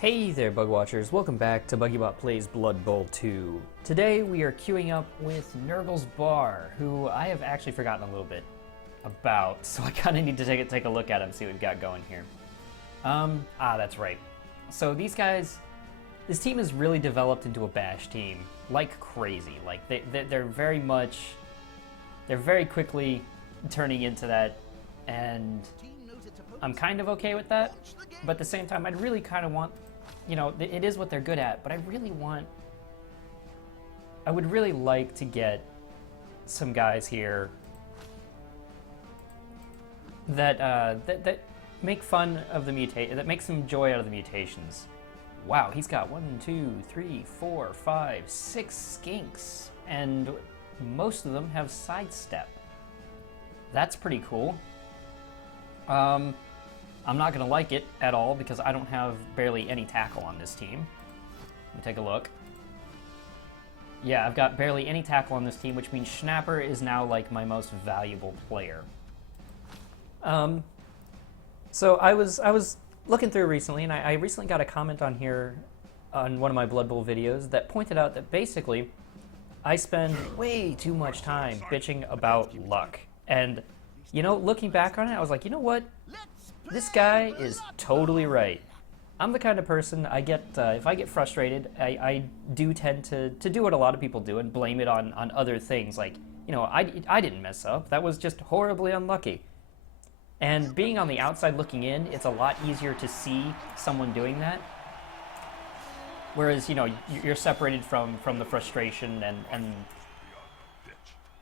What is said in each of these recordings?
Hey there, Bug Watchers. Welcome back to BuggyBot Plays Blood Bowl 2. Today we are queuing up with Nurgle's Bar, who I have actually forgotten a little bit about, so I kind of need to take a look at him, see what we've got going here. That's right. So these guys, this team has really developed into a bash team like crazy. Like they're very quickly turning into that, and I'm kind of okay with that. But at the same time, I'd really kind of want, you know, it is what they're good at, but I would really like to get some guys here that make fun of the that make some joy out of the mutations. Wow, he's got 1, 2, 3, 4, 5, 6 skinks, and most of them have sidestep. That's pretty cool. I'm not going to like it at all because I don't have barely any tackle on this team. Let me take a look. Yeah, I've got barely any tackle on this team, which means Schnapper is now like my most valuable player. So I was looking through recently, and I recently got a comment on here on one of my Blood Bowl videos that pointed out that basically I spend way too much time bitching about luck. And, you know, looking back on it, I was like, you know what? This guy is totally right. I'm the kind of person, if I get frustrated, I do tend to do what a lot of people do and blame it on other things. Like, you know, I didn't mess up. That was just horribly unlucky. And being on the outside looking in, it's a lot easier to see someone doing that. Whereas, you know, you're separated from the frustration and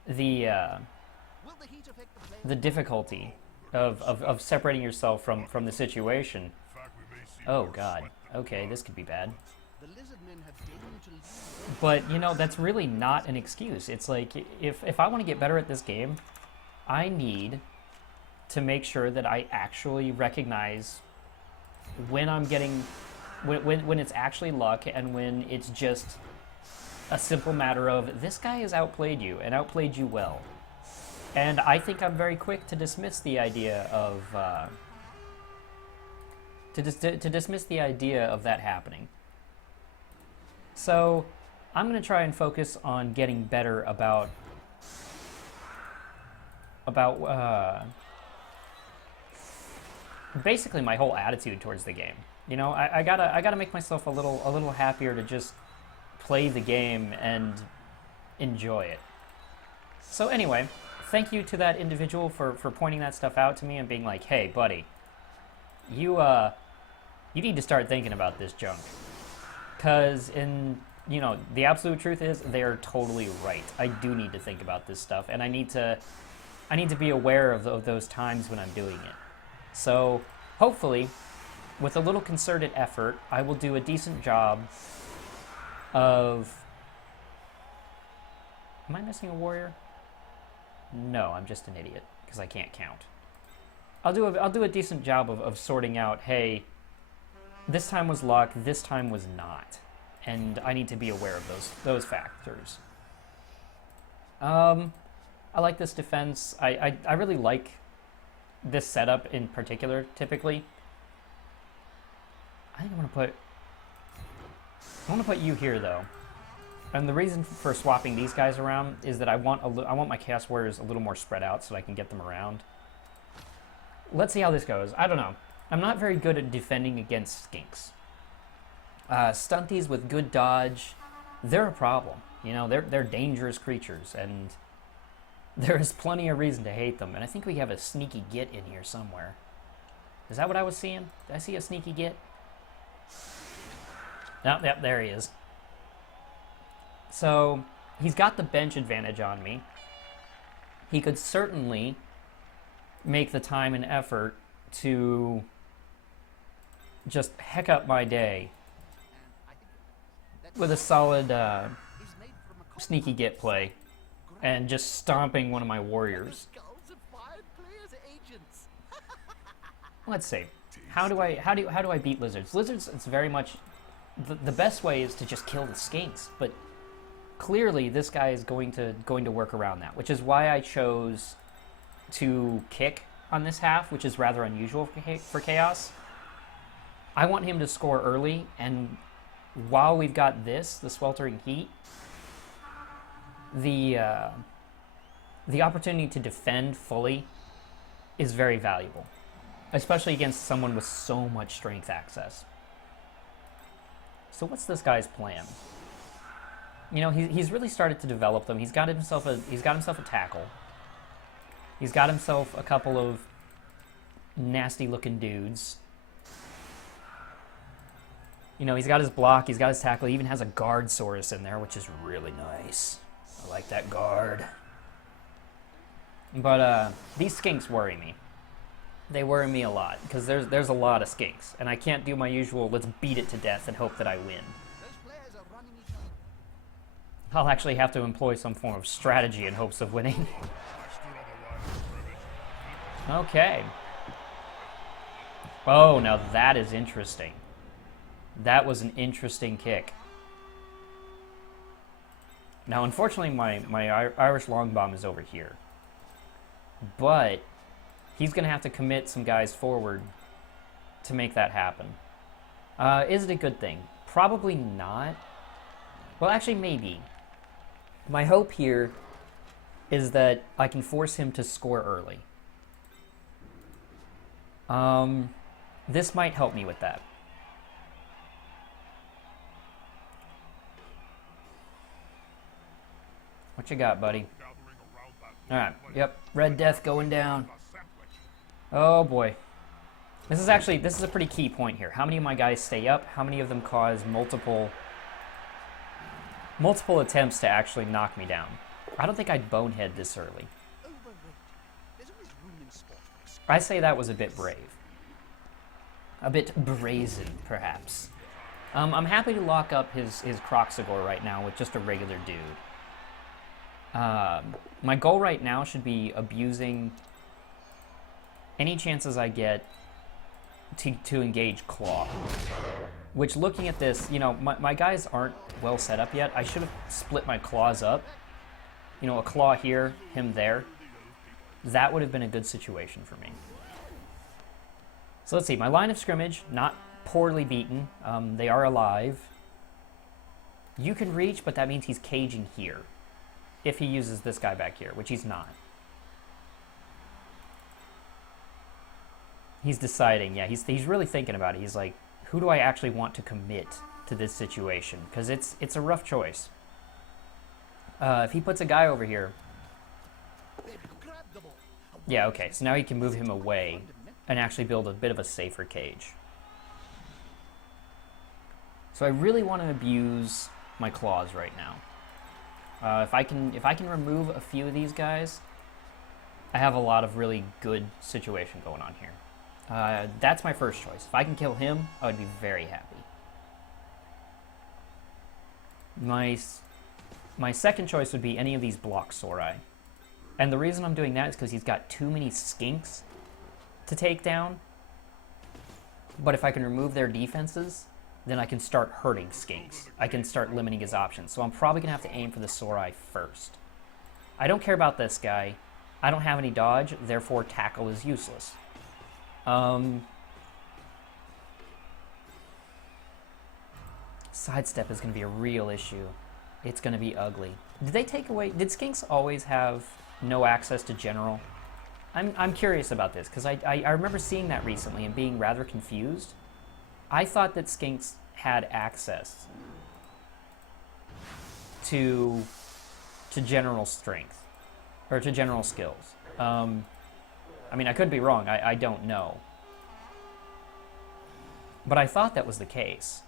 the difficulty of separating yourself from the situation. Oh god. Okay, this could be bad. But, you know, that's really not an excuse. It's like, if I want to get better at this game, I need to make sure that I actually recognize when I'm getting, when it's actually luck and when it's just a simple matter of, this guy has outplayed you and outplayed you well. And I think I'm very quick to dismiss the idea of dismiss the idea of that happening. So I'm going to try and focus on getting better about basically my whole attitude towards the game. You know, I gotta make myself a little happier to just play the game and enjoy it. So anyway, thank you to that individual for pointing that stuff out to me and being like, hey, buddy, you need to start thinking about this junk. Because, you know, the absolute truth is they're totally right. I do need to think about this stuff, and I need to be aware of those times when I'm doing it. So, hopefully, with a little concerted effort, I will do a decent job of... Am I missing a warrior? No, I'm just an idiot, because I can't count. I'll do a decent job of sorting out, hey, this time was luck, this time was not. And I need to be aware of those factors. I like this defense. I really like this setup in particular, typically. I think I want to put you here, though. And the reason for swapping these guys around is that I want my Chaos Warriors a little more spread out so I can get them around. Let's see how this goes. I don't know. I'm not very good at defending against skinks. Stunties with good dodge, they're a problem. You know, they're dangerous creatures, and there is plenty of reason to hate them. And I think we have a sneaky git in here somewhere. Is that what I was seeing? Did I see a sneaky git? Oh, yep, there he is. So, he's got the bench advantage on me. He could certainly make the time and effort to just heck up my day with a solid sneaky git play and just stomping one of my warriors. Let's see. How do I beat lizards? Lizards, it's very much the best way is to just kill the skinks, but clearly this guy is going to work around that, which is why I chose to kick on this half, which is rather unusual for Chaos. I want him to score early, and while we've got this, the sweltering heat, the opportunity to defend fully is very valuable, especially against someone with so much strength access. So what's this guy's plan? You know, he's really started to develop them. He's got himself a tackle. He's got himself a couple of nasty-looking dudes. You know, he's got his block, he's got his tackle, he even has a guard Saurus in there, which is really nice. I like that guard. But these skinks worry me. They worry me a lot, because there's a lot of skinks, and I can't do my usual let's beat it to death and hope that I win. I'll actually have to employ some form of strategy in hopes of winning. Okay. Oh, now that is interesting. That was an interesting kick. Now, unfortunately, my Irish long bomb is over here. But he's going to have to commit some guys forward to make that happen. Is it a good thing? Probably not. Well, actually, maybe. My hope here is that I can force him to score early. This might help me with that. What you got, buddy? Alright, yep. Red Death going down. Oh boy. This is a pretty key point here. How many of my guys stay up? How many of them cause multiple attempts to actually knock me down? I don't think I'd bonehead this early. I say that was a bit brave. A bit brazen, perhaps. I'm happy to lock up his Croxagore right now with just a regular dude. My goal right now should be abusing any chances I get to engage Claw. Which, looking at this, you know, my guys aren't well set up yet. I should have split my claws up. You know, a claw here, him there. That would have been a good situation for me. So let's see, my line of scrimmage, not poorly beaten. They are alive. You can reach, but that means he's caging here. If he uses this guy back here, which he's not. He's deciding, yeah, he's really thinking about it. He's like, who do I actually want to commit to this situation? Because it's a rough choice. If he puts a guy over here... Yeah, okay, so now he can move him away and actually build a bit of a safer cage. So I really want to abuse my claws right now. If I can remove a few of these guys, I have a lot of really good situation going on here. That's my first choice. If I can kill him, I would be very happy. My second choice would be any of these block Sauri. And the reason I'm doing that is because he's got too many skinks to take down. But if I can remove their defenses, then I can start hurting skinks. I can start limiting his options. So I'm probably going to have to aim for the Sauri first. I don't care about this guy. I don't have any dodge, therefore tackle is useless. Sidestep is going to be a real issue. It's going to be ugly. Did they take away... Did skinks always have no access to general? I'm curious about this, because I remember seeing that recently and being rather confused. I thought that skinks had access to general strength, or to general skills. I mean, I could be wrong. I don't know. But I thought that was the case.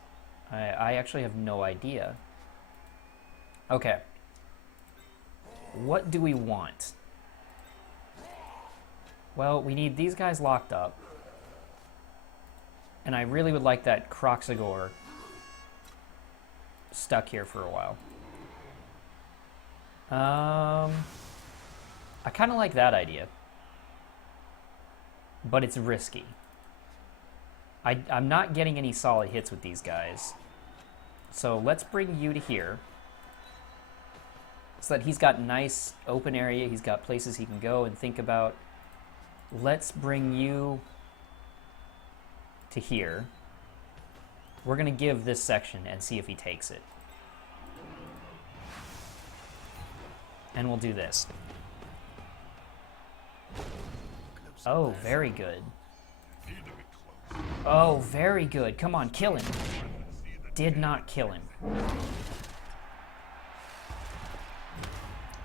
I actually have no idea. Okay. What do we want? Well, we need these guys locked up. And I really would like that Croxagore stuck here for a while. I kind of like that idea. But it's risky. I'm not getting any solid hits with these guys. So let's bring you to here. So that he's got nice open area. He's got places he can go and think about. Let's bring you to here. We're going to give this section and see if he takes it. And we'll do this. Oh, very good. Oh, very good. Come on, kill him. Did not kill him.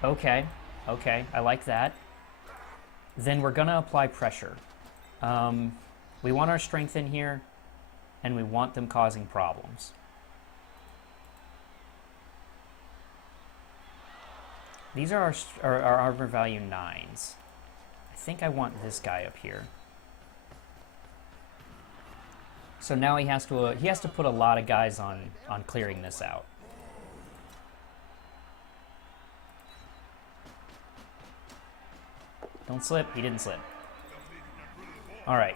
Okay, okay, I like that. Then we're gonna apply pressure. We want our strength in here, and we want them causing problems. These are our armor value 9s. I think I want this guy up here. So now he has to put a lot of guys on clearing this out. Don't slip. He didn't slip. All right.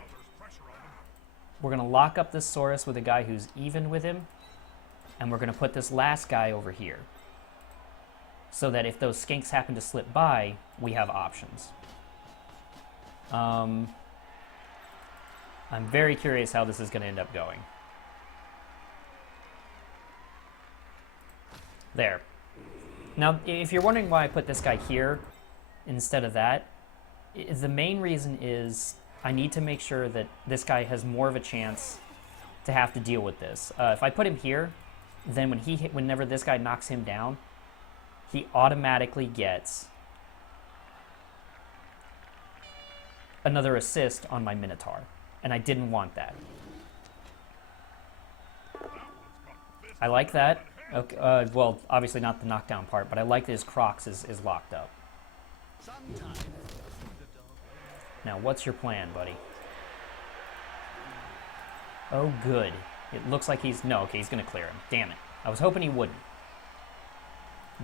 We're going to lock up this Saurus with a guy who's even with him, and we're going to put this last guy over here, so that if those skinks happen to slip by, we have options. I'm very curious how this is going to end up going. There. Now, if you're wondering why I put this guy here instead of that, the main reason is I need to make sure that this guy has more of a chance to have to deal with this. If I put him here, then whenever this guy knocks him down, he automatically gets another assist on my Minotaur, and I didn't want that. I like that. Okay, well, obviously not the knockdown part, but I like that his Crocs is locked up. Now, what's your plan, buddy? Oh, good. It looks like he's... No, okay, he's going to clear him. Damn it. I was hoping he wouldn't.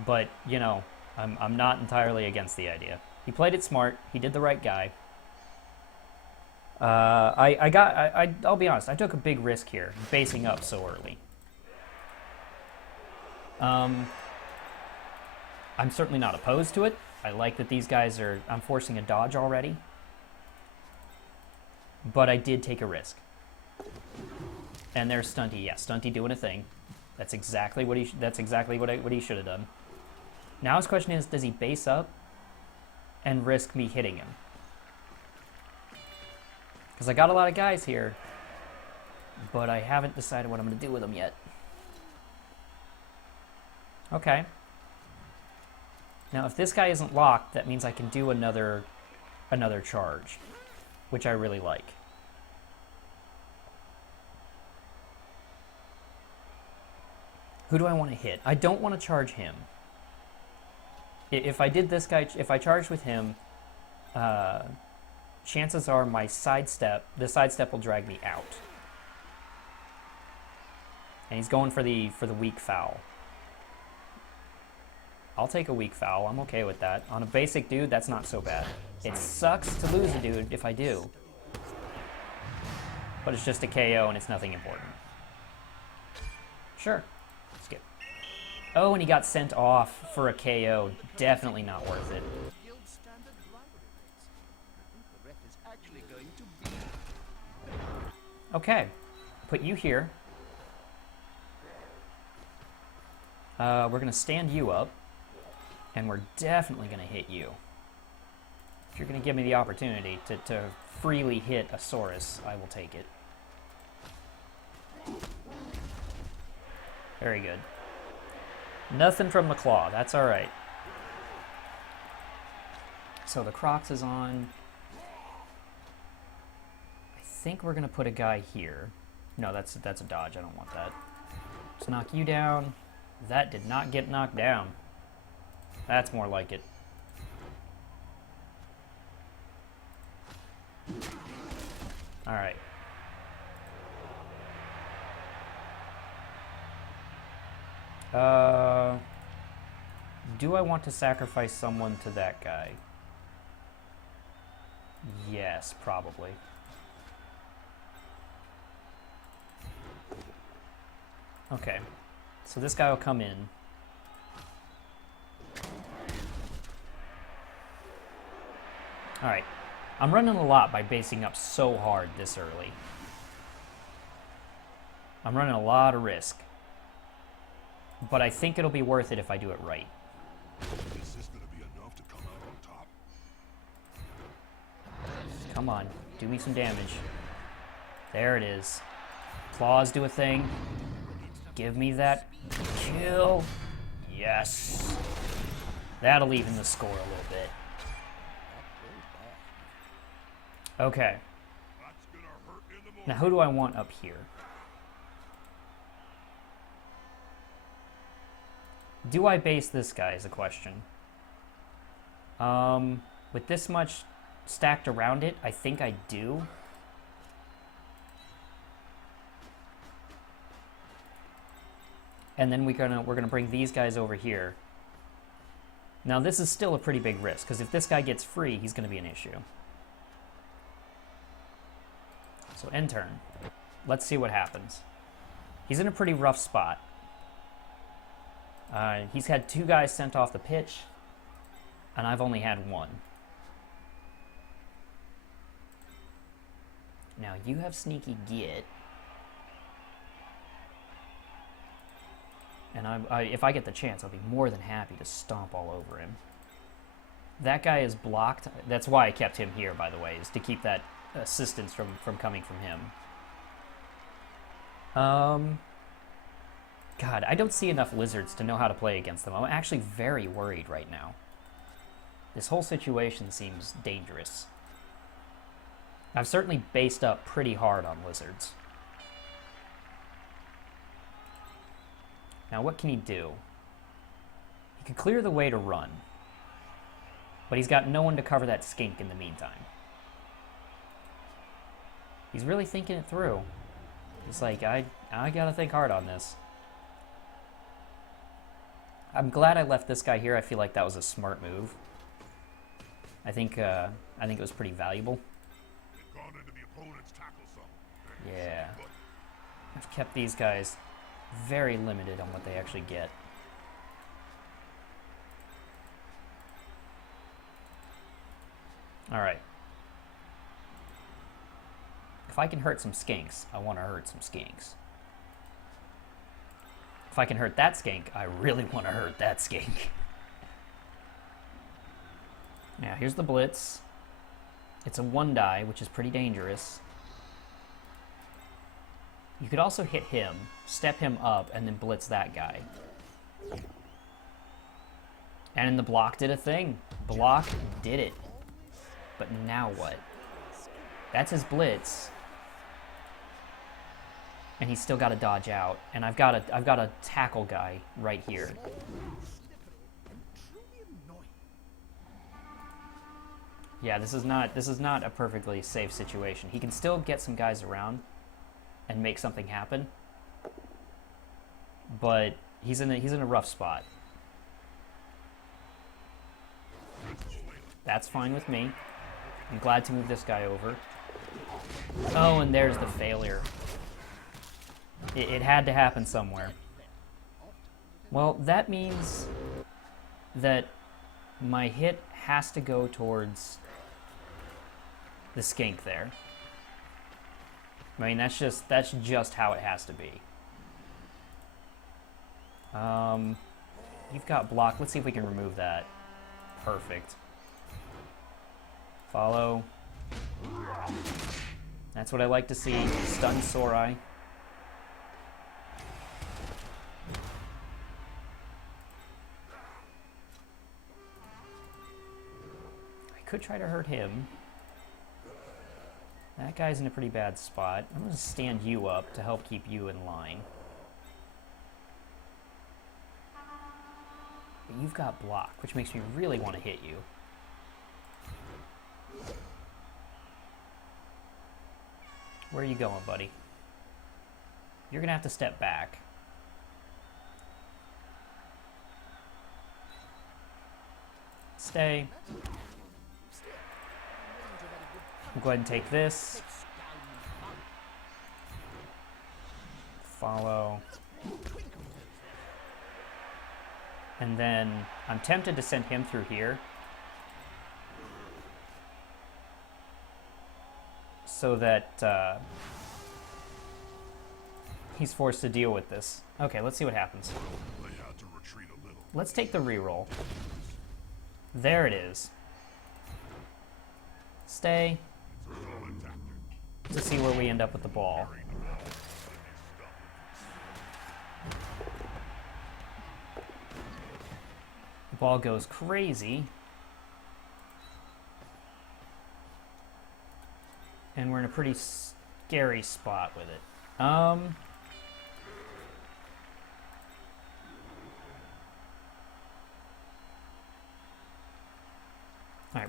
But, you know, I'm not entirely against the idea. He played it smart. He did the right guy. I'll be honest, I took a big risk here, basing up so early. I'm certainly not opposed to it. I like that these guys are... I'm forcing a dodge already. But I did take a risk. And there's Stunty. Yeah, Stunty doing a thing. That's exactly what he. That's exactly what he should have done. Now his question is, does he base up and risk me hitting him? Because I got a lot of guys here, but I haven't decided what I'm going to do with them yet. Okay. Now, if this guy isn't locked, that means I can do another charge, which I really like. Who do I want to hit? I don't want to charge him. If I did this guy, if I charged with him, chances are the sidestep will drag me out. And he's going for the weak foul. I'll take a weak foul. I'm okay with that. On a basic dude, that's not so bad. It sucks to lose a dude if I do. But it's just a KO and it's nothing important. Sure. Skip. Oh, and he got sent off for a KO. Definitely not worth it. Okay. Put you here. We're going to stand you up. And we're definitely going to hit you. If you're going to give me the opportunity to freely hit a Saurus, I will take it. Very good. Nothing from the claw. That's all right. So the Crocs is on. I think we're going to put a guy here. No, that's a dodge. I don't want that. Let's knock you down. That did not get knocked down. That's more like it. All right. Do I want to sacrifice someone to that guy? Yes, probably. Okay. So this guy will come in. Alright, I'm running a lot by basing up so hard this early. I'm running a lot of risk. But I think it'll be worth it if I do it right. Is this gonna be enough to come out on top? Come on, do me some damage. There it is. Claws do a thing. Give me that kill. Yes. That'll even the score a little bit. Okay. Now who do I want up here? Do I base this guy is a question. With this much stacked around it, I think I do. And then we're gonna bring these guys over here. Now this is still a pretty big risk, because if this guy gets free, he's gonna be an issue. So end turn. Let's see what happens. He's in a pretty rough spot. He's had 2 guys sent off the pitch, and I've only had 1. Now you have sneaky git. And if I get the chance, I'll be more than happy to stomp all over him. That guy is blocked. That's why I kept him here, by the way, is to keep that assistance from coming from him. God, I don't see enough lizards to know how to play against them. I'm actually very worried right now. This whole situation seems dangerous. I've certainly based up pretty hard on lizards. Now, what can he do? He could clear the way to run, but he's got no one to cover that skink in the meantime. He's really thinking it through. He's like, I gotta think hard on this. I'm glad I left this guy here. I feel like that was a smart move. I think it was pretty valuable. Yeah. I've kept these guys very limited on what they actually get. Alright. If I can hurt some skinks, I want to hurt some skinks. If I can hurt that skink, I really want to hurt that skink. Now, here's the blitz. It's a 1-die, which is pretty dangerous. You could also hit him, step him up, and then blitz that guy. And the block did a thing. Block did it. But now what? That's his blitz. And he's still got to dodge out. And I've got a tackle guy right here. Yeah, this is not a perfectly safe situation. He can still get some guys around and make something happen, but he's in a rough spot. That's fine with me. I'm glad to move this guy over. Oh, and there's the failure. It had to happen somewhere. Well, that means that my hit has to go towards the skink there. I mean, that's just how it has to be. You've got block. Let's see if we can remove that. Perfect. Follow. That's what I like to see. Stun Sorai. I could try to hurt him. That guy's in a pretty bad spot. I'm going to stand you up to help keep you in line. But you've got block, which makes me really want to hit you. Where are you going, buddy? You're going to have to step back. Stay. We'll go ahead and take this. Follow. And then I'm tempted to send him through here, so that He's forced to deal with this. Okay, let's see what happens. They had to retreat a little. Let's take the reroll. There it is. Stay. Solid tactic. To see where we end up with the ball. The ball goes crazy. And we're in a pretty scary spot with it. Alright,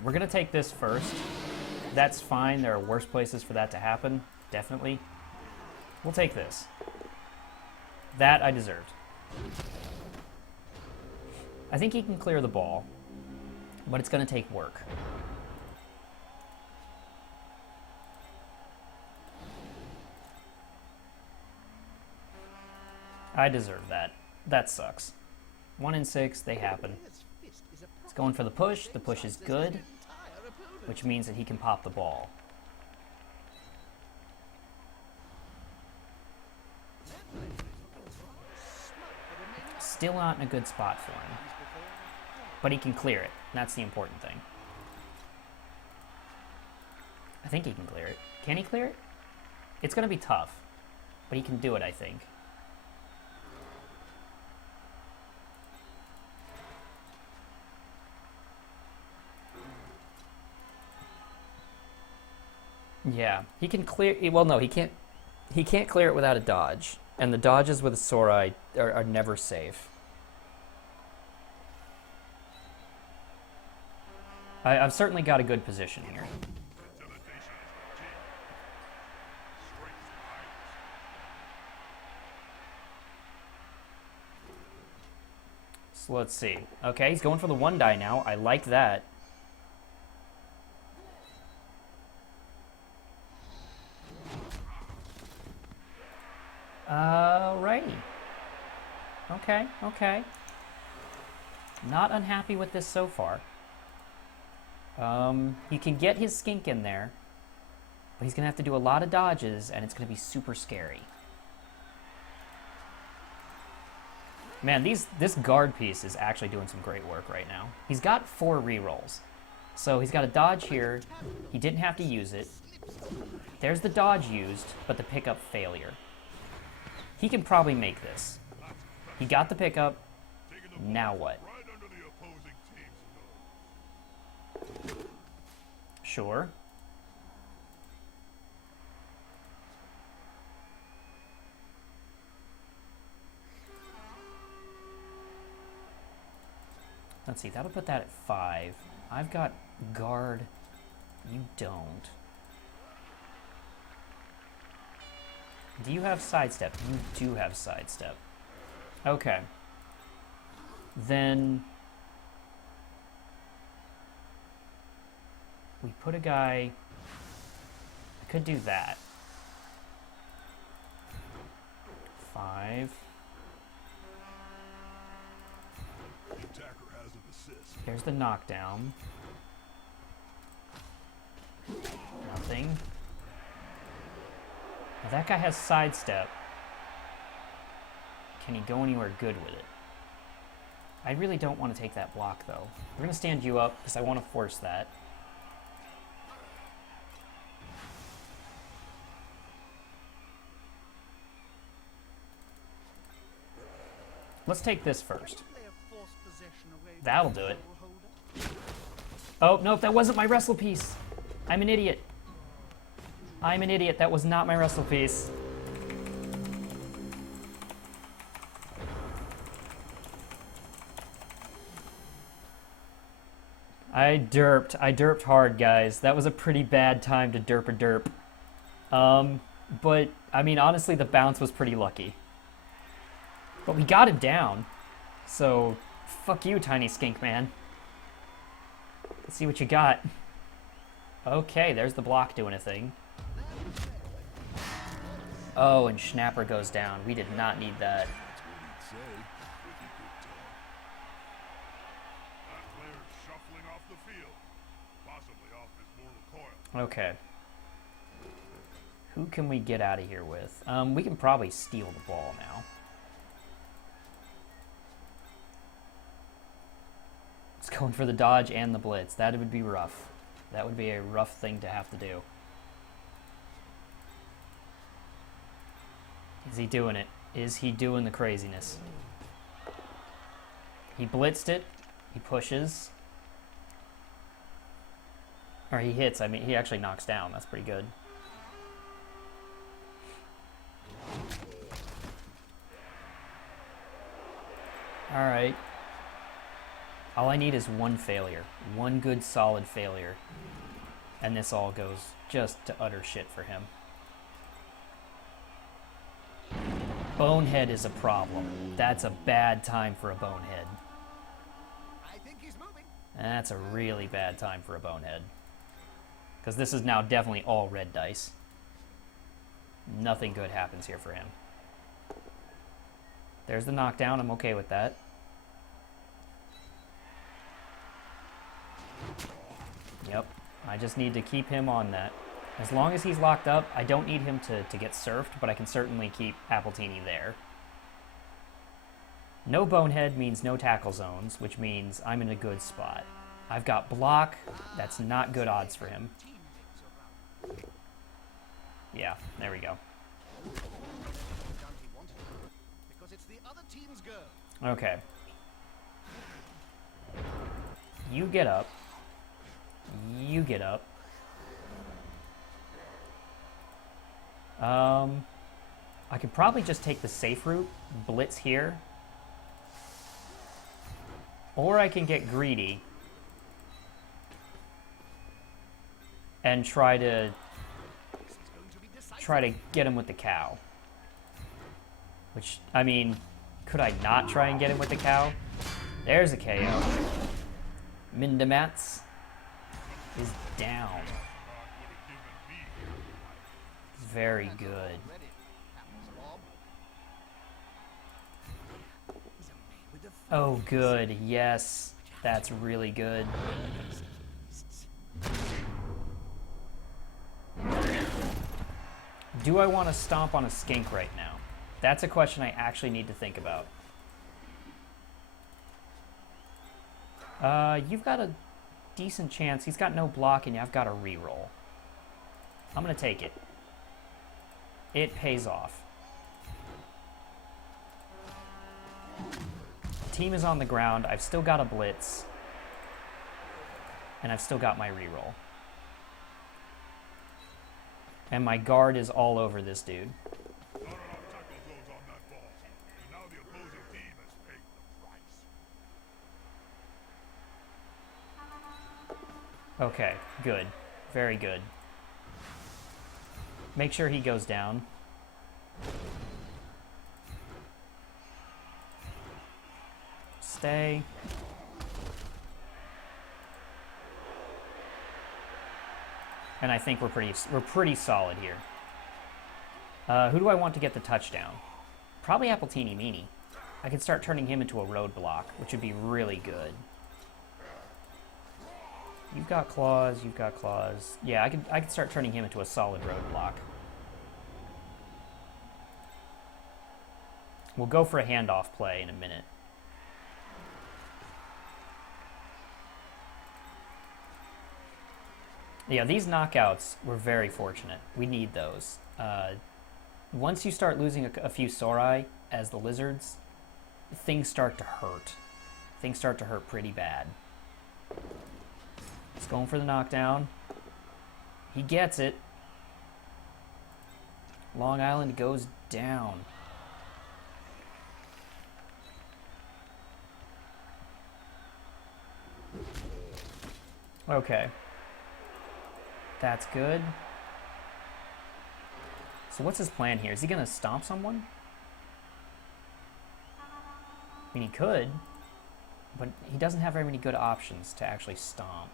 we're going to take this first. That's fine. There are worse places for that to happen. Definitely. We'll take this. That I deserved. I think he can clear the ball, but it's going to take work. I deserve that. That sucks. 1 in 6, they happen. He's going for the push. The push is good, which means that he can pop the ball. Still not in a good spot for him. But he can clear it. That's the important thing. I think he can clear it. Can he clear it? It's going to be tough, but he can do it, I think. Yeah, he can clear. Well, no, he can't. He can't clear it without a dodge, and the dodges with a Sora are never safe. I've certainly got a good position here. So let's see. Okay, he's going for the 1 die now. I like that. Alrighty. Okay, okay. Not unhappy with this so far. He can get his skink in there, but he's going to have to do a lot of dodges, and it's going to be super scary. Man, this guard piece is actually doing some great work right now. He's got 4 rerolls. So he's got a dodge here. He didn't have to use it. There's the dodge used, but the pickup failure. He can probably make this. He got the pickup. Now what? Sure. Let's see, that'll put that at 5. I've got guard. You don't. Do you have sidestep? You do have sidestep. Okay. Then we put a guy. I could do that. 5. The attacker has an assist. Here's the knockdown. Nothing. Now that guy has sidestep. Can he go anywhere good with it? I really don't want to take that block, though. We're going to stand you up, because I want to force that. Let's take this first. That'll do it. Oh, nope, that wasn't my wrestle piece. I'm an idiot. I'm an idiot. That was not my wrestle piece. I derped. I derped hard, guys. That was a pretty bad time to derp a derp. But, I mean, honestly, the bounce was pretty lucky. But we got him down. So, fuck you, tiny skink man. Let's see what you got. Okay, there's the block doing a thing. Oh, and Schnapper goes down. We did not need that. Okay. Who can we get out of here with? We can probably steal the ball now. It's going for the dodge and the blitz. That would be rough. That would be a rough thing to have to do. Is he doing it? Is he doing the craziness? He blitzed it. He pushes. Or he hits. I mean, he actually knocks down. That's pretty good. Alright. All I need is one failure. One good solid failure. And this all goes just to utter shit for him. Bonehead is a problem. That's a bad time for a bonehead. I think he's moving. That's a really bad time for a bonehead. Because this is now definitely all red dice. Nothing good happens here for him. There's the knockdown. I'm okay with that. Yep. I just need to keep him on that. As long as he's locked up, I don't need him to get surfed, but I can certainly keep Appletini there. No bonehead means no tackle zones, which means I'm in a good spot. I've got block. That's not good odds for him. Yeah, there we go. Because it's the other team's go. Okay. You get up. You get up. I could probably just take the safe route, blitz here. Or I can get greedy and try to get him with the cow. Which, I mean, could I not try and get him with the cow? There's a KO. Mindamats is down. Very good. Oh, good. Yes. That's really good. Do I want to stomp on a skink right now? That's a question I actually need to think about. You've got a decent chance. He's got no block, and I've got a reroll. I'm going to take it. It pays off. The team is on the ground. I've still got a blitz. And I've still got my reroll. And my guard is all over this dude. Okay, good. Very good. Make sure he goes down. Stay. And I think we're pretty solid here. Who do I want to get the touchdown? Probably Appletini Meanie. I could start turning him into a roadblock, which would be really good. You've got claws, you've got claws. Yeah, I could start turning him into a solid roadblock. We'll go for a handoff play in a minute. Yeah, these knockouts were very fortunate. We need those. Once you start losing a few Sorai as the lizards, things start to hurt. Things start to hurt pretty bad. He's going for the knockdown. He gets it. Long Island goes down. Okay. That's good. So what's his plan here? Is he going to stomp someone? I mean, he could, but he doesn't have very many good options to actually stomp.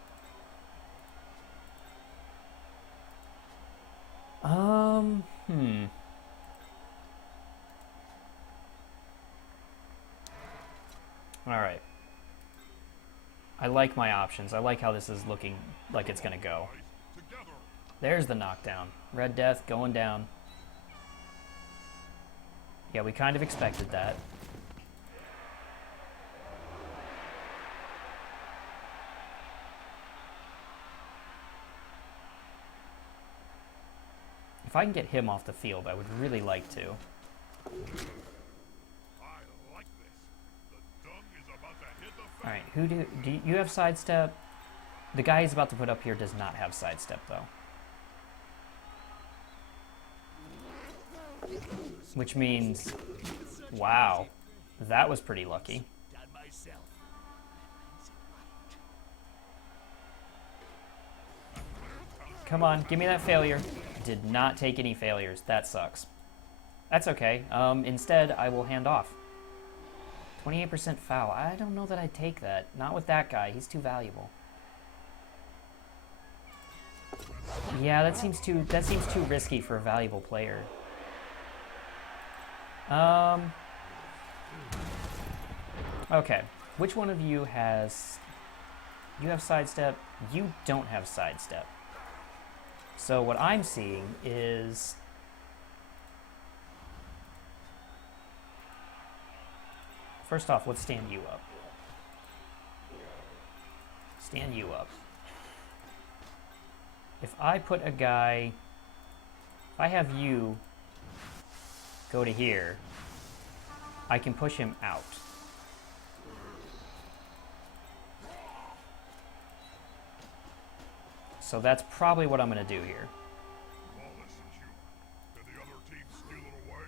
Alright. I like my options. I like how this is looking like it's going to go. There's the knockdown. Red Death going down. Yeah, we kind of expected that. If I can get him off the field, I would really like to. I like this. The dung is about to hit the fan. Alright, who do you have sidestep? The guy he's about to put up here does not have sidestep, though. Which means, wow, that was pretty lucky. Done myself. Come on, give me that failure. Did not take any failures. That sucks. That's okay. Instead, I will hand off. 28% foul. I don't know that I'd take that. Not with that guy. He's too valuable. Yeah, that seems too risky for a valuable player. Okay. Which one of you has... You have sidestep. You don't have sidestep. So what I'm seeing is... First off, let's stand you up. Stand you up. If I put a guy... If I have you go to here, I can push him out. So that's probably what I'm going to do here. Lawless and you. Did the other team steal it away?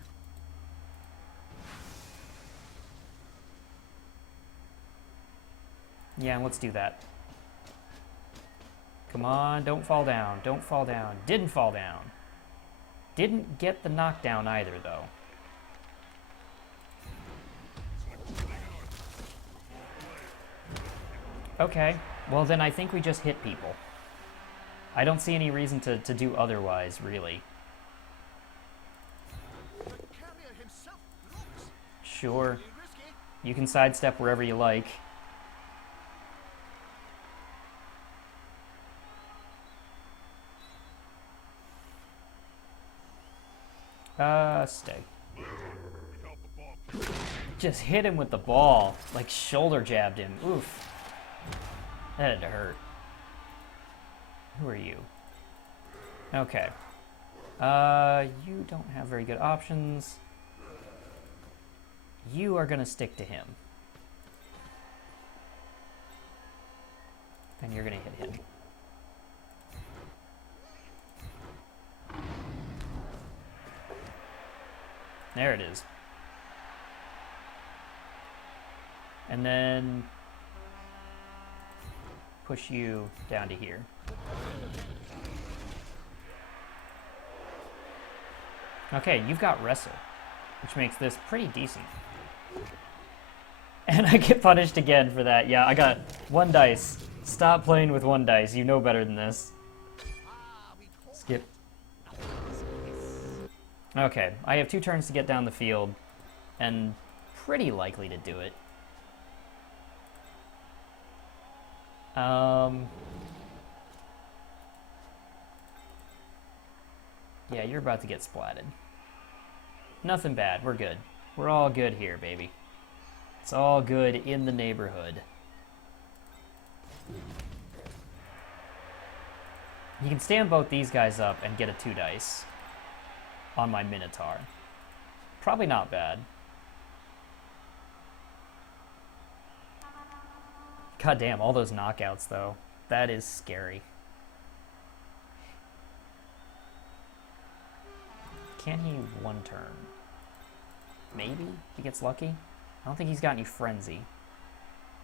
Yeah, let's do that. Come on, don't fall down. Don't fall down. Didn't fall down. Didn't get the knockdown either, though. Okay, well then I think we just hit people. I don't see any reason to do otherwise, really. The carrier himself looks Sure, risky. you can sidestep wherever you like. Stay. He held the ball. Just hit him with the ball, like shoulder jabbed him. Oof. That had to hurt. Who are you? Okay. You don't have very good options. You are gonna stick to him. And you're gonna hit him. There it is. And then push you down to here. Okay, you've got wrestle, which makes this pretty decent. And I get punished again for that. Yeah, I got 1 dice. Stop playing with 1 dice. You know better than this. Skip. Okay, I have 2 turns to get down the field, and pretty likely to do it. Yeah, you're about to get splatted. Nothing bad, we're good. We're all good here, baby. It's all good in the neighborhood. You can stand both these guys up and get a 2 dice on my Minotaur. Probably not bad. God damn, all those knockouts though. That is scary. Can he 1 turn? Maybe? If he gets lucky? I don't think he's got any frenzy.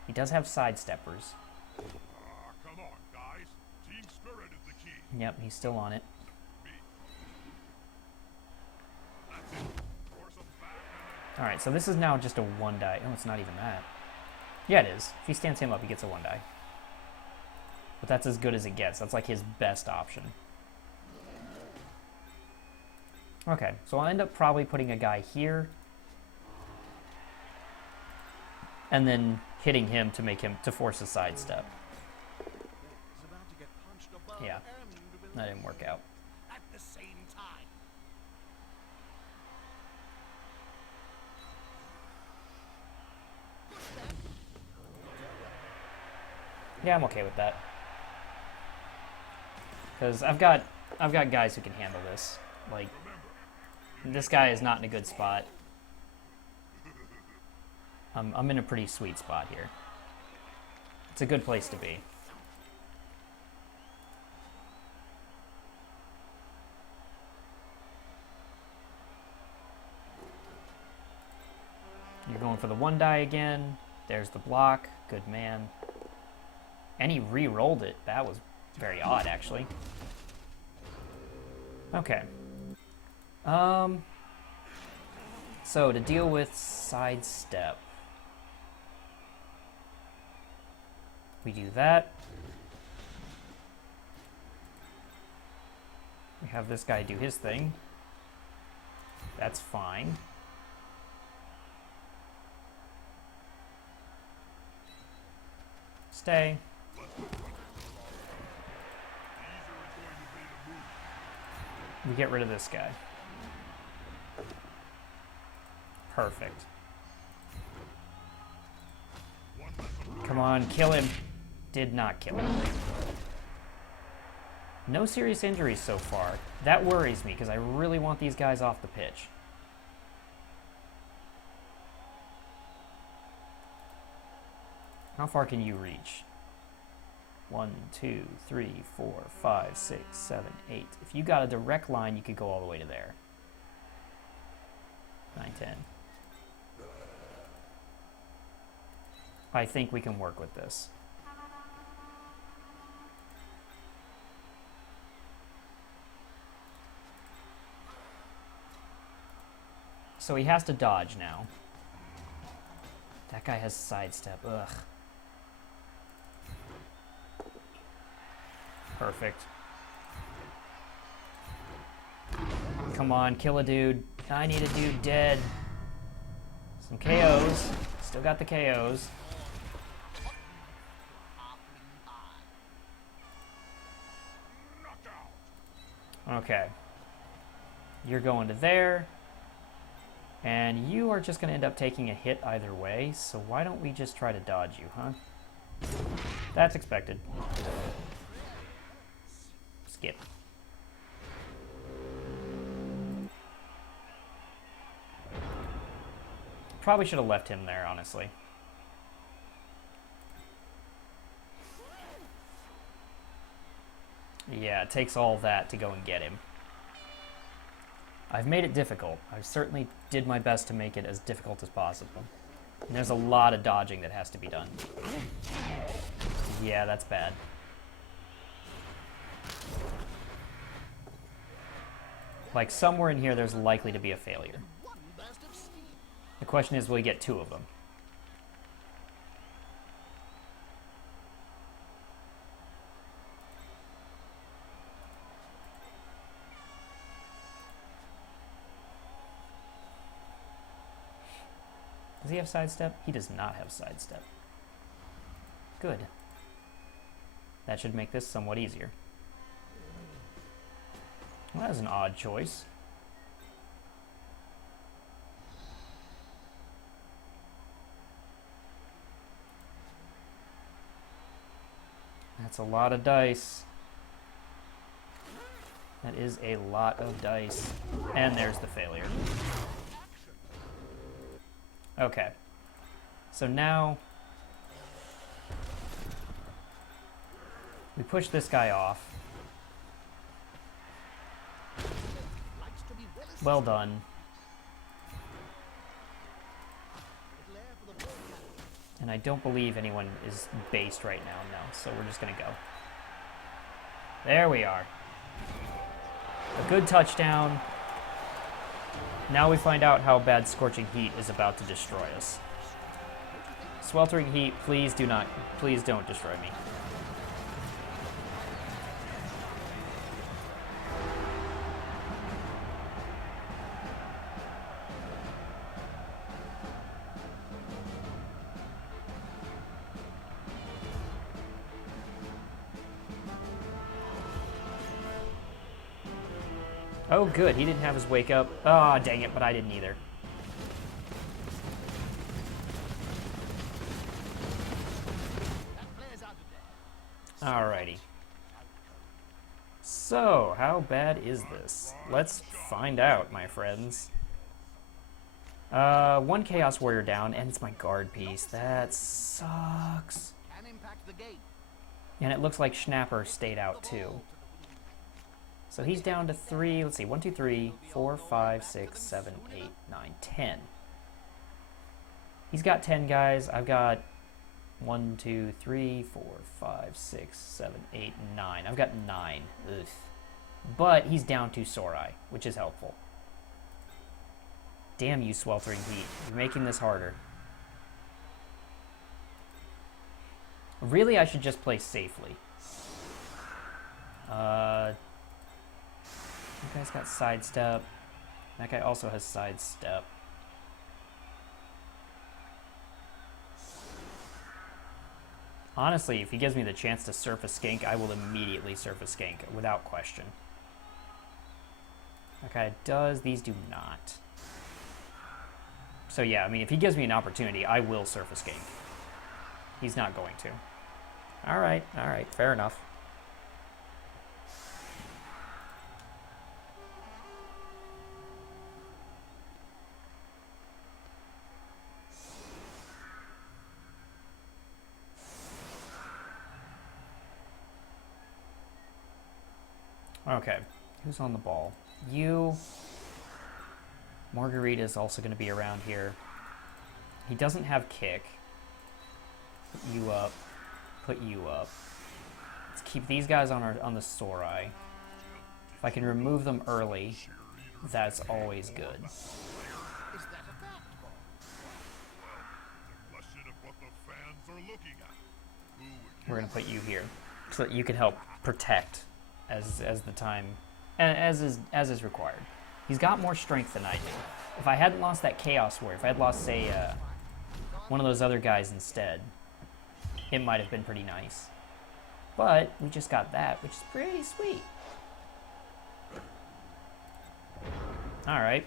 He does have sidesteppers. Come on, guys. Team spirit is the key. Yep, he's still on it. That's it. Force him back and then Alright, so this is now just a 1 die. Oh, it's not even that. Yeah, it is. If he stands him up, he gets a 1 die. But that's as good as it gets. That's like his best option. Okay, so I'll end up probably putting a guy here. And then hitting him to make him, to force a sidestep. He's about to get punched above Yeah. and that didn't work out. at the same time. Yeah, I'm okay with that. Because I've got guys who can handle this. Like, this guy is not in a good spot. I'm in a pretty sweet spot here. It's a good place to be. You're going for the 1 die again. There's the block. Good man. And he re-rolled it. That was very odd, actually. Okay. So to deal with sidestep, we do that. We have this guy do his thing. That's fine. Stay. We get rid of this guy. Perfect. Come on, kill him. Did not kill him. No serious injuries so far. That worries me because I really want these guys off the pitch. How far can you reach? 1, 2, 3, 4, 5, 6, 7, 8. If you got a direct line, you could go all the way to there. 9, 10. I think we can work with this. So he has to dodge now. That guy has sidestep. Ugh. Perfect. Come on, kill a dude. I need a dude dead. Some KOs. Still got the KOs. Okay. You're going to there. And you are just going to end up taking a hit either way, so why don't we just try to dodge you, huh? That's expected. Skip. Probably should have left him there, honestly. Yeah, it takes all that to go and get him. I've made it difficult. I certainly did my best to make it as difficult as possible. And there's a lot of dodging that has to be done. Yeah, that's bad. Like, somewhere in here there's likely to be a failure. The question is, will we get 2 of them? Does he have sidestep? He does not have sidestep. Good. That should make this somewhat easier. Well, that was an odd choice. That's a lot of dice. That is a lot of dice. And there's the failure. Okay. So now we push this guy off. Well done. And I don't believe anyone is based right now, no. So we're just going to go. There we are. A good touchdown. Now we find out how bad Scorching Heat is about to destroy us. Sweltering Heat, please don't destroy me. Oh, good. He didn't have his wake up. Ah, dang it, but I didn't either. Alrighty. So, how bad is this? Let's find out, my friends. One Chaos Warrior down, and it's my guard piece. That sucks. Can impact the gate. And it looks like Schnapper stayed out too. So he's down to 3, let's see, 1, 2, 3, 4, 5, 6, 7, 8, 9, 10. He's got 10 guys. I've got 1, 2, 3, 4, 5, 6, 7, 8, 9. I've got 9. Ugh. But he's down to Sorai, which is helpful. Damn you, Sweltering Heat. You're making this harder. Really, I should just play safely. That guy's got sidestep. That guy also has sidestep. Honestly, if he gives me the chance to surf a skink, I will immediately surf a skink, without question. Okay, does. These do not. So yeah, I mean, if he gives me an opportunity, I will surf a skink. He's not going to. Alright, fair enough. Okay, who's on the ball? You. Margarita's also going to be around here. He doesn't have kick. Put you up. Put you up. Let's keep these guys on the Sorai. If I can remove them early, that's always good. Is that a fact, Bob? Question of what the fans are looking at. Who would We're going to put you here so that you can help protect as the time, as is required. He's got more strength than I do. If I hadn't lost that Chaos Warrior, if I had lost, say, one of those other guys instead, it might have been pretty nice. But we just got that, which is pretty sweet. Alright.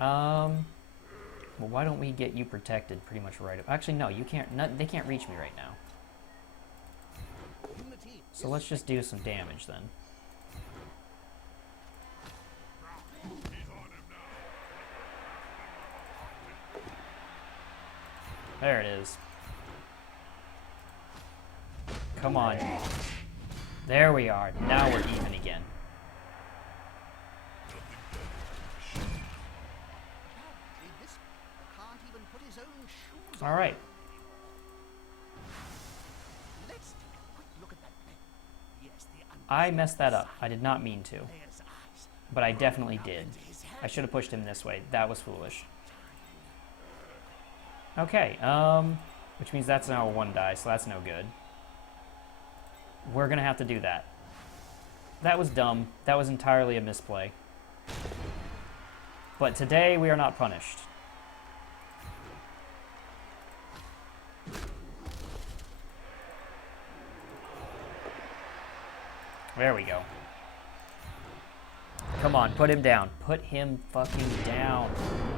Well, why don't we get you protected pretty much right up? Actually, no, you can't. They can't reach me right now. So let's just do some damage then. There it is. Come on. There we are. Now we're even again. All right. I messed that up. I did not mean to. But I definitely did. I should have pushed him this way. That was foolish. Okay, which means that's now a 1 die, so that's no good. We're gonna have to do that. That was dumb. That was entirely a misplay. But today we are not punished. There we go. Come on, put him down. Put him fucking down.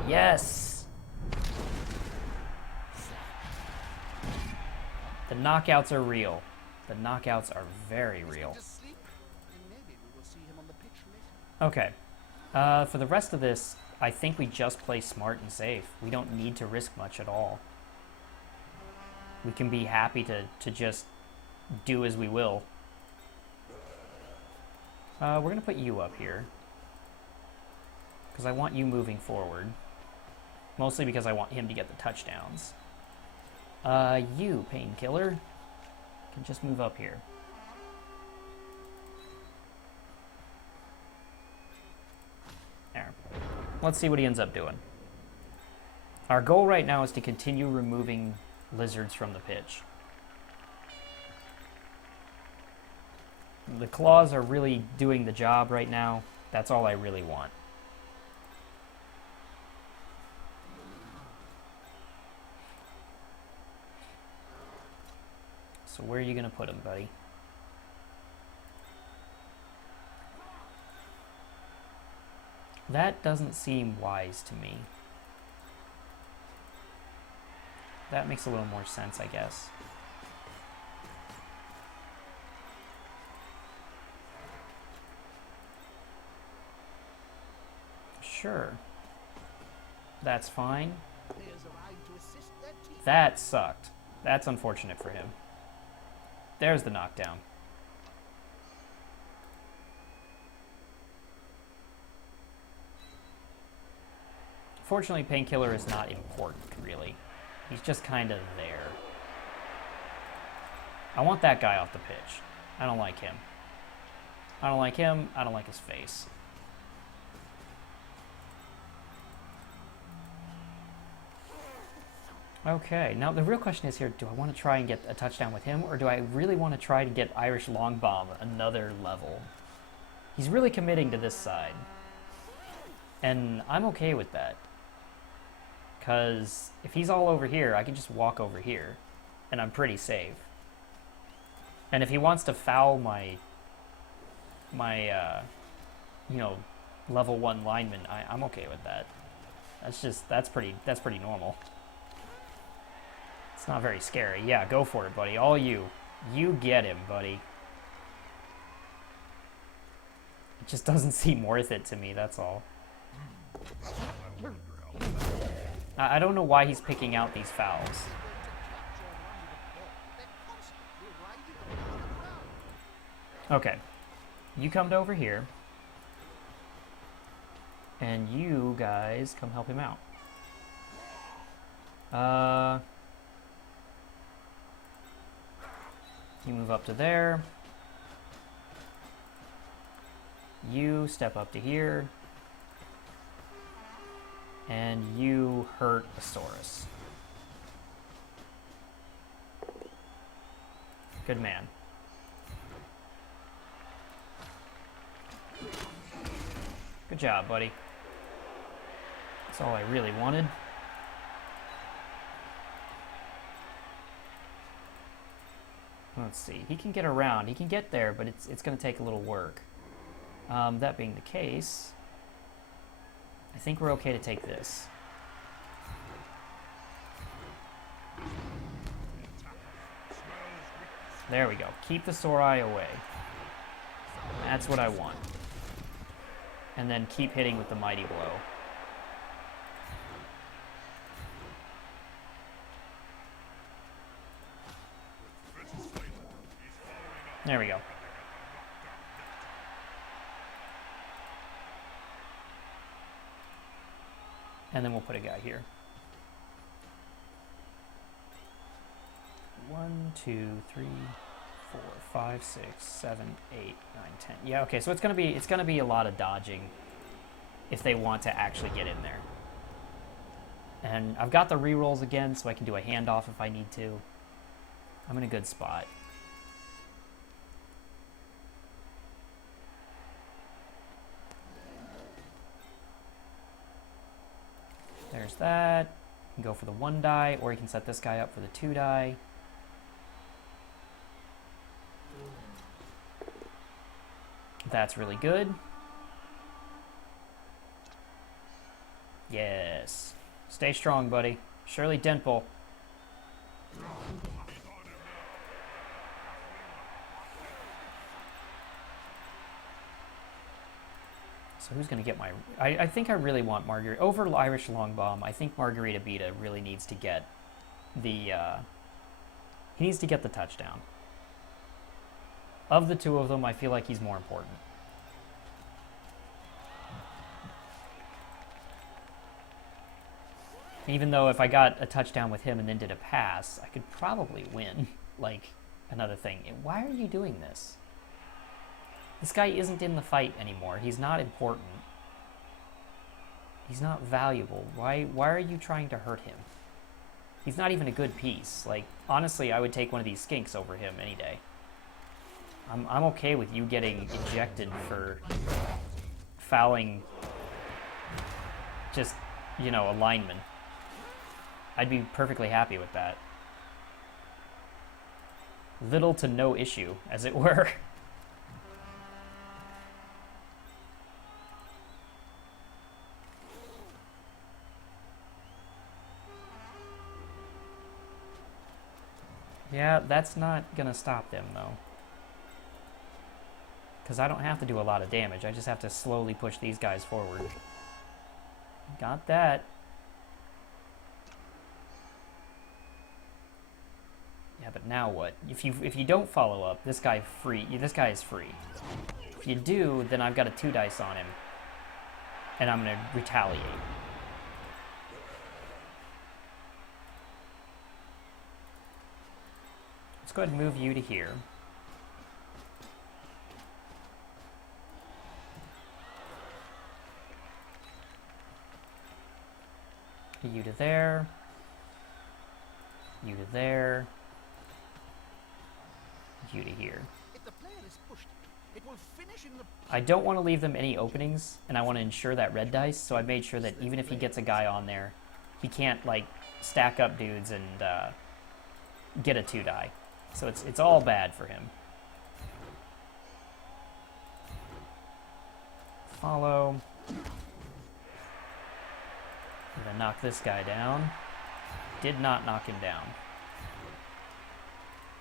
Yes! The knockouts are real. The knockouts are very real. Okay. For the rest of this, I think we just play smart and safe. We don't need to risk much at all. We can be happy to just do as we will. We're going to put you up here. Because I want you moving forward. Mostly because I want him to get the touchdowns. You, Painkiller, can just move up here. There. Let's see what he ends up doing. Our goal right now is to continue removing lizards from the pitch. The claws are really doing the job right now. That's all I really want. So where are you going to put him, buddy? That doesn't seem wise to me. That makes a little more sense, I guess. Sure. That's fine. Players arrive to assist their team. That sucked. That's unfortunate for him. There's the knockdown. Fortunately, Painkiller is not important, really. He's just kind of there. I want that guy off the pitch. I don't like him. I don't like him. I don't like his face. Okay, now the real question is here, do I want to try and get a touchdown with him, or do I really want to try to get Irish Long Bomb another level? He's really committing to this side. And I'm okay with that. Because if he's all over here, I can just walk over here, and I'm pretty safe. And if he wants to foul my you know, level 1 lineman, I'm okay with that. That's pretty normal. It's not very scary. Yeah, go for it, buddy. All you. You get him, buddy. It just doesn't seem worth it to me, that's all. I don't know why he's picking out these fouls. Okay. You come over here. And you guys come help him out. You move up to there. You step up to here. And you hurt Asaurus. Good man. Good job, buddy. That's all I really wanted. Let's see. He can get around. He can get there, but it's going to take a little work. That being the case, I think we're okay to take this. There we go. Keep the Sorai away. That's what I want. And then keep hitting with the Mighty Blow. There we go. And then we'll put a guy here. 1, 2, 3, 4, 5, 6, 7, 8, 9, 10. Yeah, okay, so it's gonna be a lot of dodging if they want to actually get in there. And I've got the rerolls again, so I can do a handoff if I need to. I'm in a good spot. There's that. You can go for the 1 die, or you can set this guy up for the 2 die. That's really good. Yes. Stay strong, buddy. Shirley Denpel. So who's going to get my... I think I really want Margarita... Over Irish Long Bomb, I think Margarita Beta really needs to get the... he needs to get the touchdown. Of the two of them, I feel like he's more important. Even though if I got a touchdown with him and then did a pass, I could probably win. Like, another thing. Why are you doing this? This guy isn't in the fight anymore. He's not important. He's not valuable. Why are you trying to hurt him? He's not even a good piece. Like, honestly, I would take one of these skinks over him any day. I'm okay with you getting ejected for fouling just, you know, a lineman. I'd be perfectly happy with that. Little to no issue, as it were. Yeah, that's not gonna stop them, though. Because I don't have to do a lot of damage. I just have to slowly push these guys forward. Got that. Yeah, but now what? If you don't follow up, this guy is free. If you do, then I've got a 2 dice on him. And I'm gonna retaliate. Let's go ahead and move you to here. You to there. You to there. You to here. If the player is pushed, it will finish in the I don't want to leave them any openings, and I want to ensure that red dice, so I made sure that even if he gets a guy on there, he can't, like, stack up dudes and get a 2 die. So it's all bad for him. Follow. I'm gonna knock this guy down. Did not knock him down.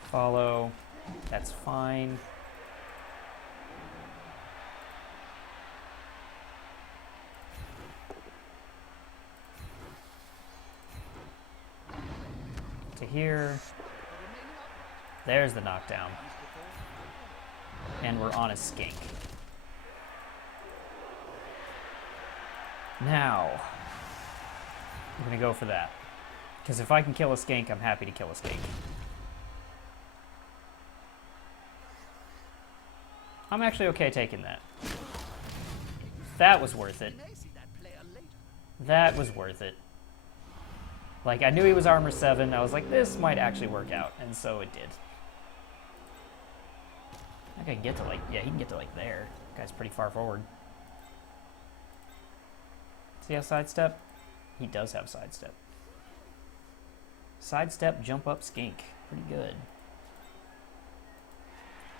Follow. That's fine. To here. There's the knockdown. And we're on a skink. Now, I'm gonna go for that. Because if I can kill a skink, I'm happy to kill a skink. I'm actually okay taking that. That was worth it. may see that player later. That was worth it. Like, I knew he was armor 7. I was like, this might actually work out. And so it did. I can get to, like, yeah, he can get to, like, there. That guy's pretty far forward. Does he have sidestep? He does have sidestep. Sidestep, jump up, skink. Pretty good.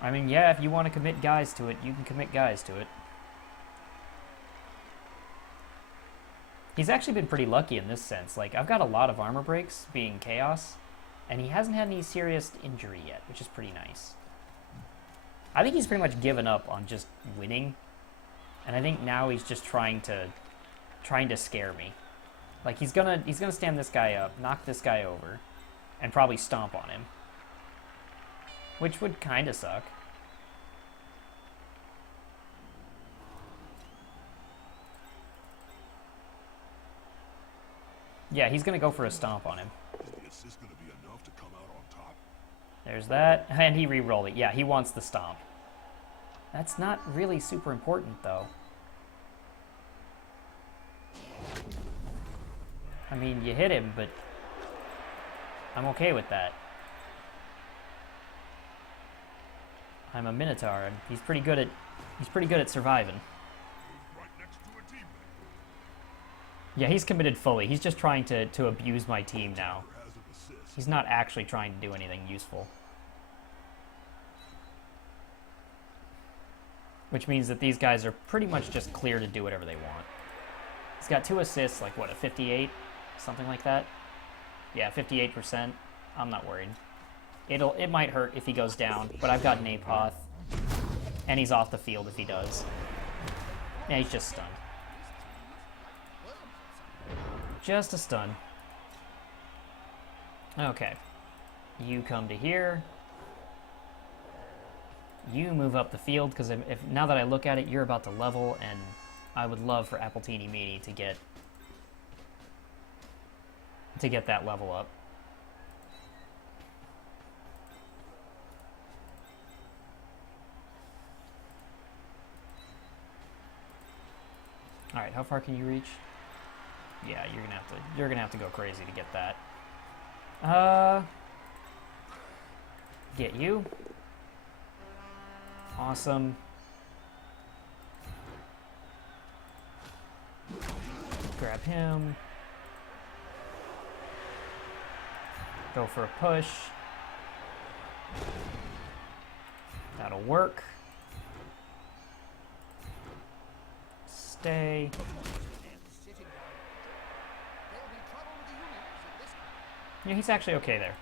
I mean, yeah, if you want to commit guys to it, you can commit guys to it. He's actually been pretty lucky in this sense. Like, I've got a lot of armor breaks being chaos, and he hasn't had any serious injury yet, which is pretty nice. I think he's pretty much given up on just winning, and I think now he's just trying to scare me. Like, he's gonna stand this guy up, knock this guy over, and probably stomp on him. Which would kind of suck. Yeah, he's going to go for a stomp on him. Is the assist going to be enough to come out on top? There's that. And he re-rolled it. Yeah, he wants the stomp. That's not really super important, though. I mean, you hit him, but I'm okay with that. I'm a Minotaur, and he's pretty good at surviving. Right next to a teammate. Yeah, he's committed fully. He's just trying to abuse my team now. Has an assist. He's not actually trying to do anything useful. Which means that these guys are pretty much just clear to do whatever they want. He's got 2 assists, like what, a 58? Something like that? Yeah, 58%. I'm not worried. It might hurt if he goes down, but I've got an Apoth. And he's off the field if he does. Yeah, he's just stunned. Just a stun. Okay. You come to here. You move up the field, because if now that I look at it, you're about to level, and I would love for Appleteeny Meanie to get that level up. All right, how far can you reach? Yeah, you're gonna have to go crazy to get that. Get you. Awesome. Grab him. Go for a push. That'll work. Stay. Yeah, he's actually okay there.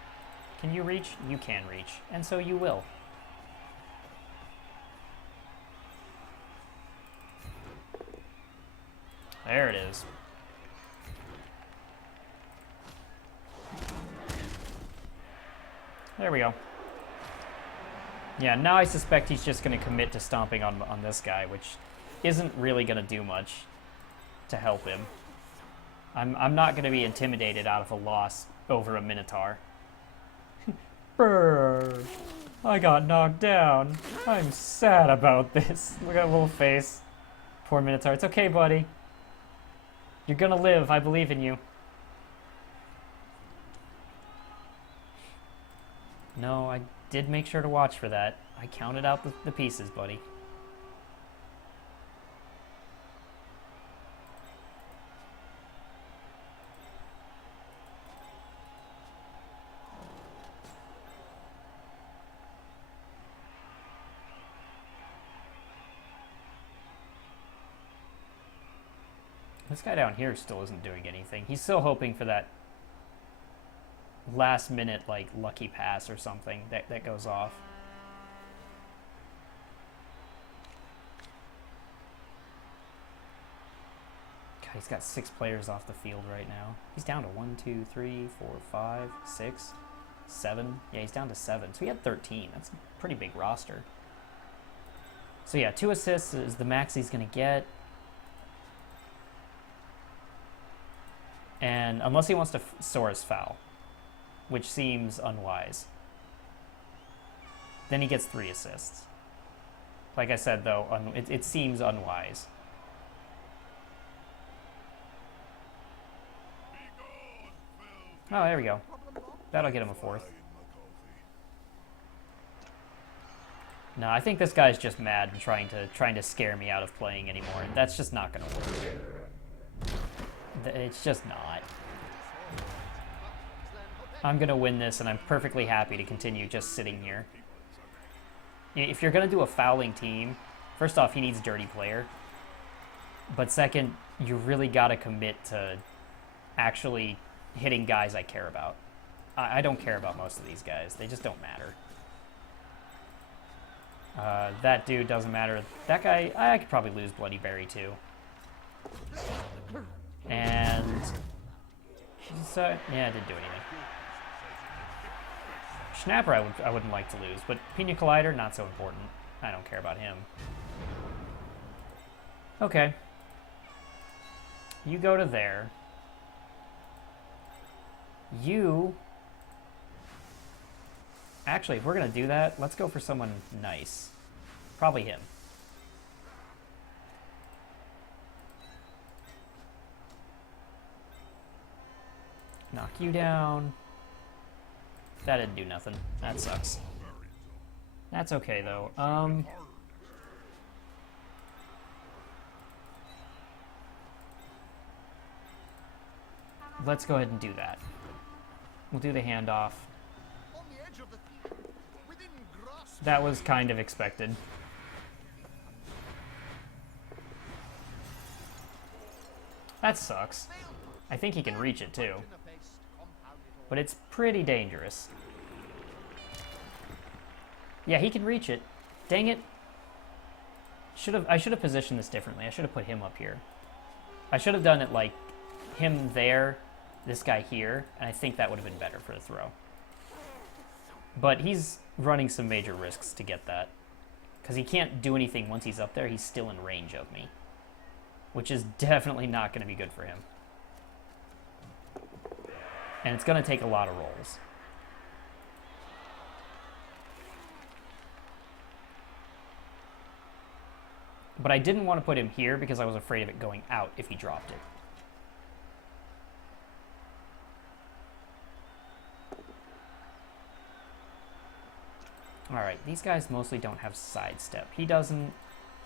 Can you reach? You can reach. And so you will. There it is. There we go. Yeah, now I suspect he's just going to commit to stomping on this guy, which isn't really going to do much to help him. I'm not going to be intimidated out of a loss over a Minotaur. Brrr. I got knocked down. I'm sad about this. Look at that little face. Poor Minotaur. It's okay, buddy. You're going to live. I believe in you. No, I did make sure to watch for that. I counted out the pieces, buddy. This guy down here still isn't doing anything. He's still hoping for that last minute, like, lucky pass or something that goes off. God, he's got 6 players off the field right now. He's down to 1, 2, 3, 4, 5, 6, 7. Yeah, he's down to 7. So he had 13. That's a pretty big roster. So yeah, 2 assists is the max he's going to get. And unless he wants to Saurus foul, which seems unwise, then he gets 3 assists. Like I said, though, it seems unwise. Oh, there we go. That'll get him a 4th. No, I think this guy's just mad and trying to scare me out of playing anymore, and that's just not going to work. It's just not. I'm going to win this, and I'm perfectly happy to continue just sitting here. If you're going to do a fouling team, first off, he needs dirty player. But second, you really got to commit to actually hitting guys I care about. I don't care about most of these guys. They just don't matter. That dude doesn't matter. That guy, I could probably lose Bloody Berry too. And so, yeah, it didn't do anything. Schnapper I wouldn't like to lose, but Pina Collider, not so important. I don't care about him. Okay. You go to there. You... Actually, if we're going to do that, let's go for someone nice. Probably him. Knock you down. That didn't do nothing. That sucks. That's okay, though. Let's go ahead and do that. We'll do the handoff. That was kind of expected. That sucks. I think he can reach it, too. But it's pretty dangerous. Yeah, he can reach it. Dang it. I should have positioned this differently. I should have put him up here. I should have done it like him there, this guy here, and I think that would have been better for the throw. But he's running some major risks to get that. Because he can't do anything once he's up there. He's still in range of me. Which is definitely not going to be good for him. And it's going to take a lot of rolls. But I didn't want to put him here because I was afraid of it going out if he dropped it. Alright, these guys mostly don't have sidestep. He doesn't,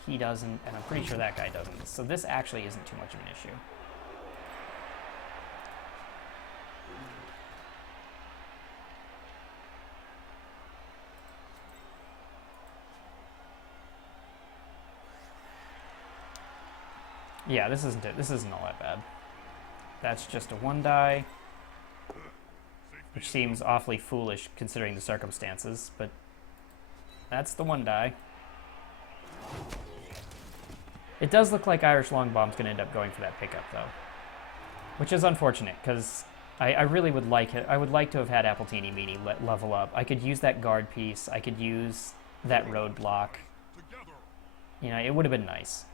and I'm pretty sure that guy doesn't. So this actually isn't too much of an issue. Yeah, this isn't all that bad. That's just a 1 die. which seems awfully foolish considering the circumstances, but that's the one die. It does look like Irish Longbomb's going to end up going for that pickup, though, which is unfortunate, because I really would like it. I would like to have had Appletini Meanie level up. I could use that guard piece. I could use that roadblock. You know, it would have been nice.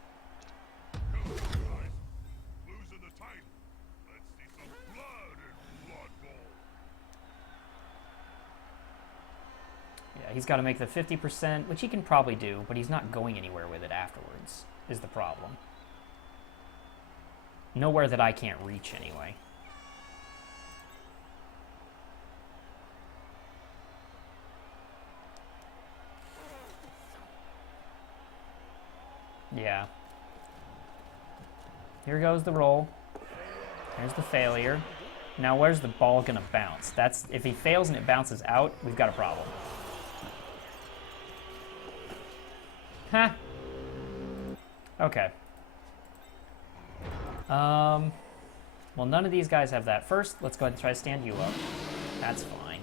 Yeah, he's got to make the 50%, which he can probably do, but he's not going anywhere with it afterwards, is the problem. Nowhere that I can't reach, anyway. Yeah. Here goes the roll. There's the failure. Now where's the ball gonna bounce? That's, if he fails and it bounces out, we've got a problem. Huh. Okay. Well, none of these guys have that. First, let's go ahead and try to stand you up. That's fine.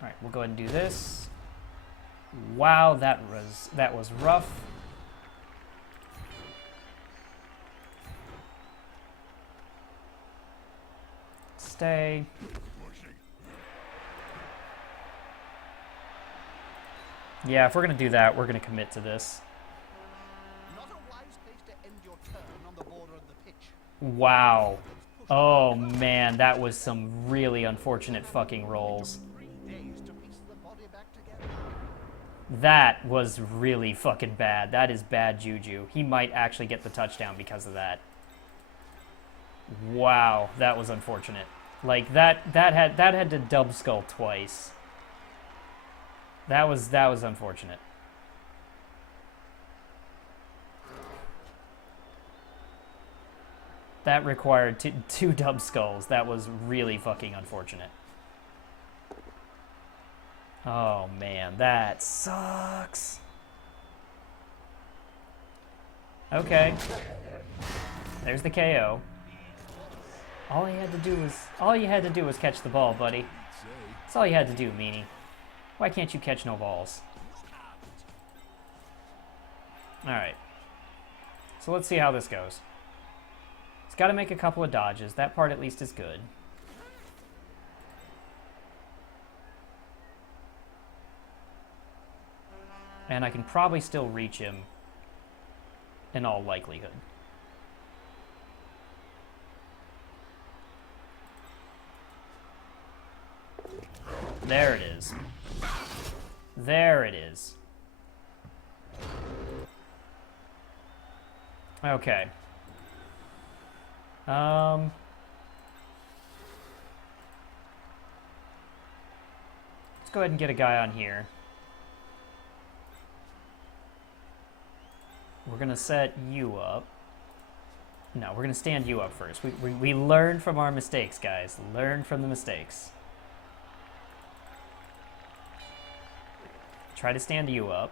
All right, we'll go ahead and do this. Wow, that was rough. Stay. Yeah, if we're gonna do that, we're gonna commit to this. Not a wise place to end your turn on the border of the pitch. Wow. Oh man, that was some really unfortunate fucking rolls. 3 days to piece the body back together. That was really fucking bad. That is bad juju. He might actually get the touchdown because of that. Wow, that was unfortunate. Like that had to dub skull twice. That was unfortunate. That required two dub skulls. That was really fucking unfortunate. Oh man, that sucks. Okay. There's the KO. All you had to do was catch the ball, buddy. That's all you had to do, Meanie. Why can't you catch no balls? Alright. So let's see how this goes. He's got to make a couple of dodges. That part at least is good. And I can probably still reach him in all likelihood. There it is. There it is. Okay. Let's go ahead and get a guy on here. We're gonna set you up. No, we're gonna stand you up first. We learn from our mistakes, guys. Learn from the mistakes. Try to stand you up.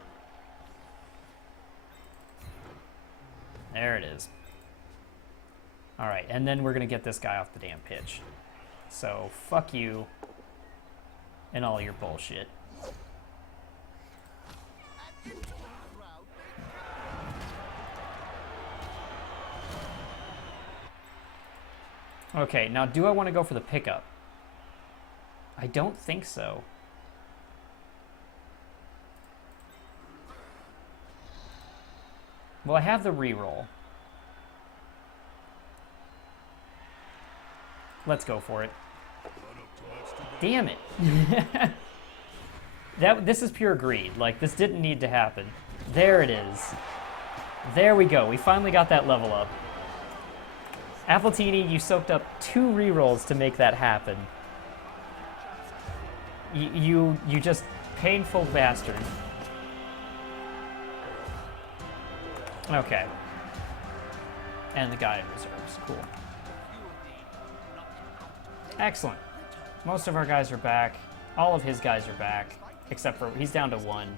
There it is. All right, and then we're gonna get this guy off the damn pitch. So fuck you and all your bullshit. Okay, now do I want to go for the pickup? I don't think so. Well, I have the reroll. Let's go for it. Damn it. This is pure greed. Like, this didn't need to happen. There it is. There we go. We finally got that level up. Appletini, you soaked up 2 rerolls to make that happen. You just painful bastard. Okay. And the guy in reserves. Cool. Excellent. Most of our guys are back. All of his guys are back, except for he's down to 1.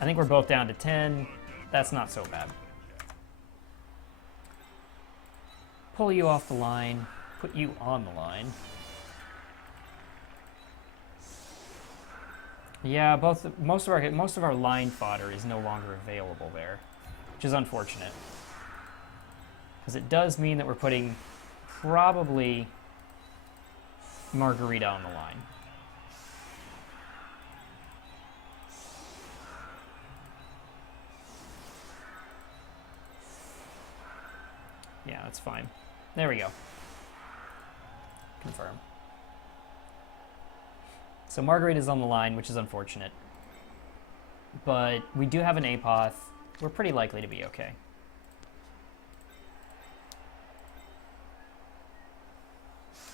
I think we're both down to 10. That's not so bad. Pull you off the line. Put you on the line. Yeah, most of our line fodder is no longer available there, which is unfortunate. Because it does mean that we're putting probably Margarita on the line. Yeah, that's fine. There we go. Confirm. So Margarita's on the line, which is unfortunate. But we do have an Apoth. We're pretty likely to be okay.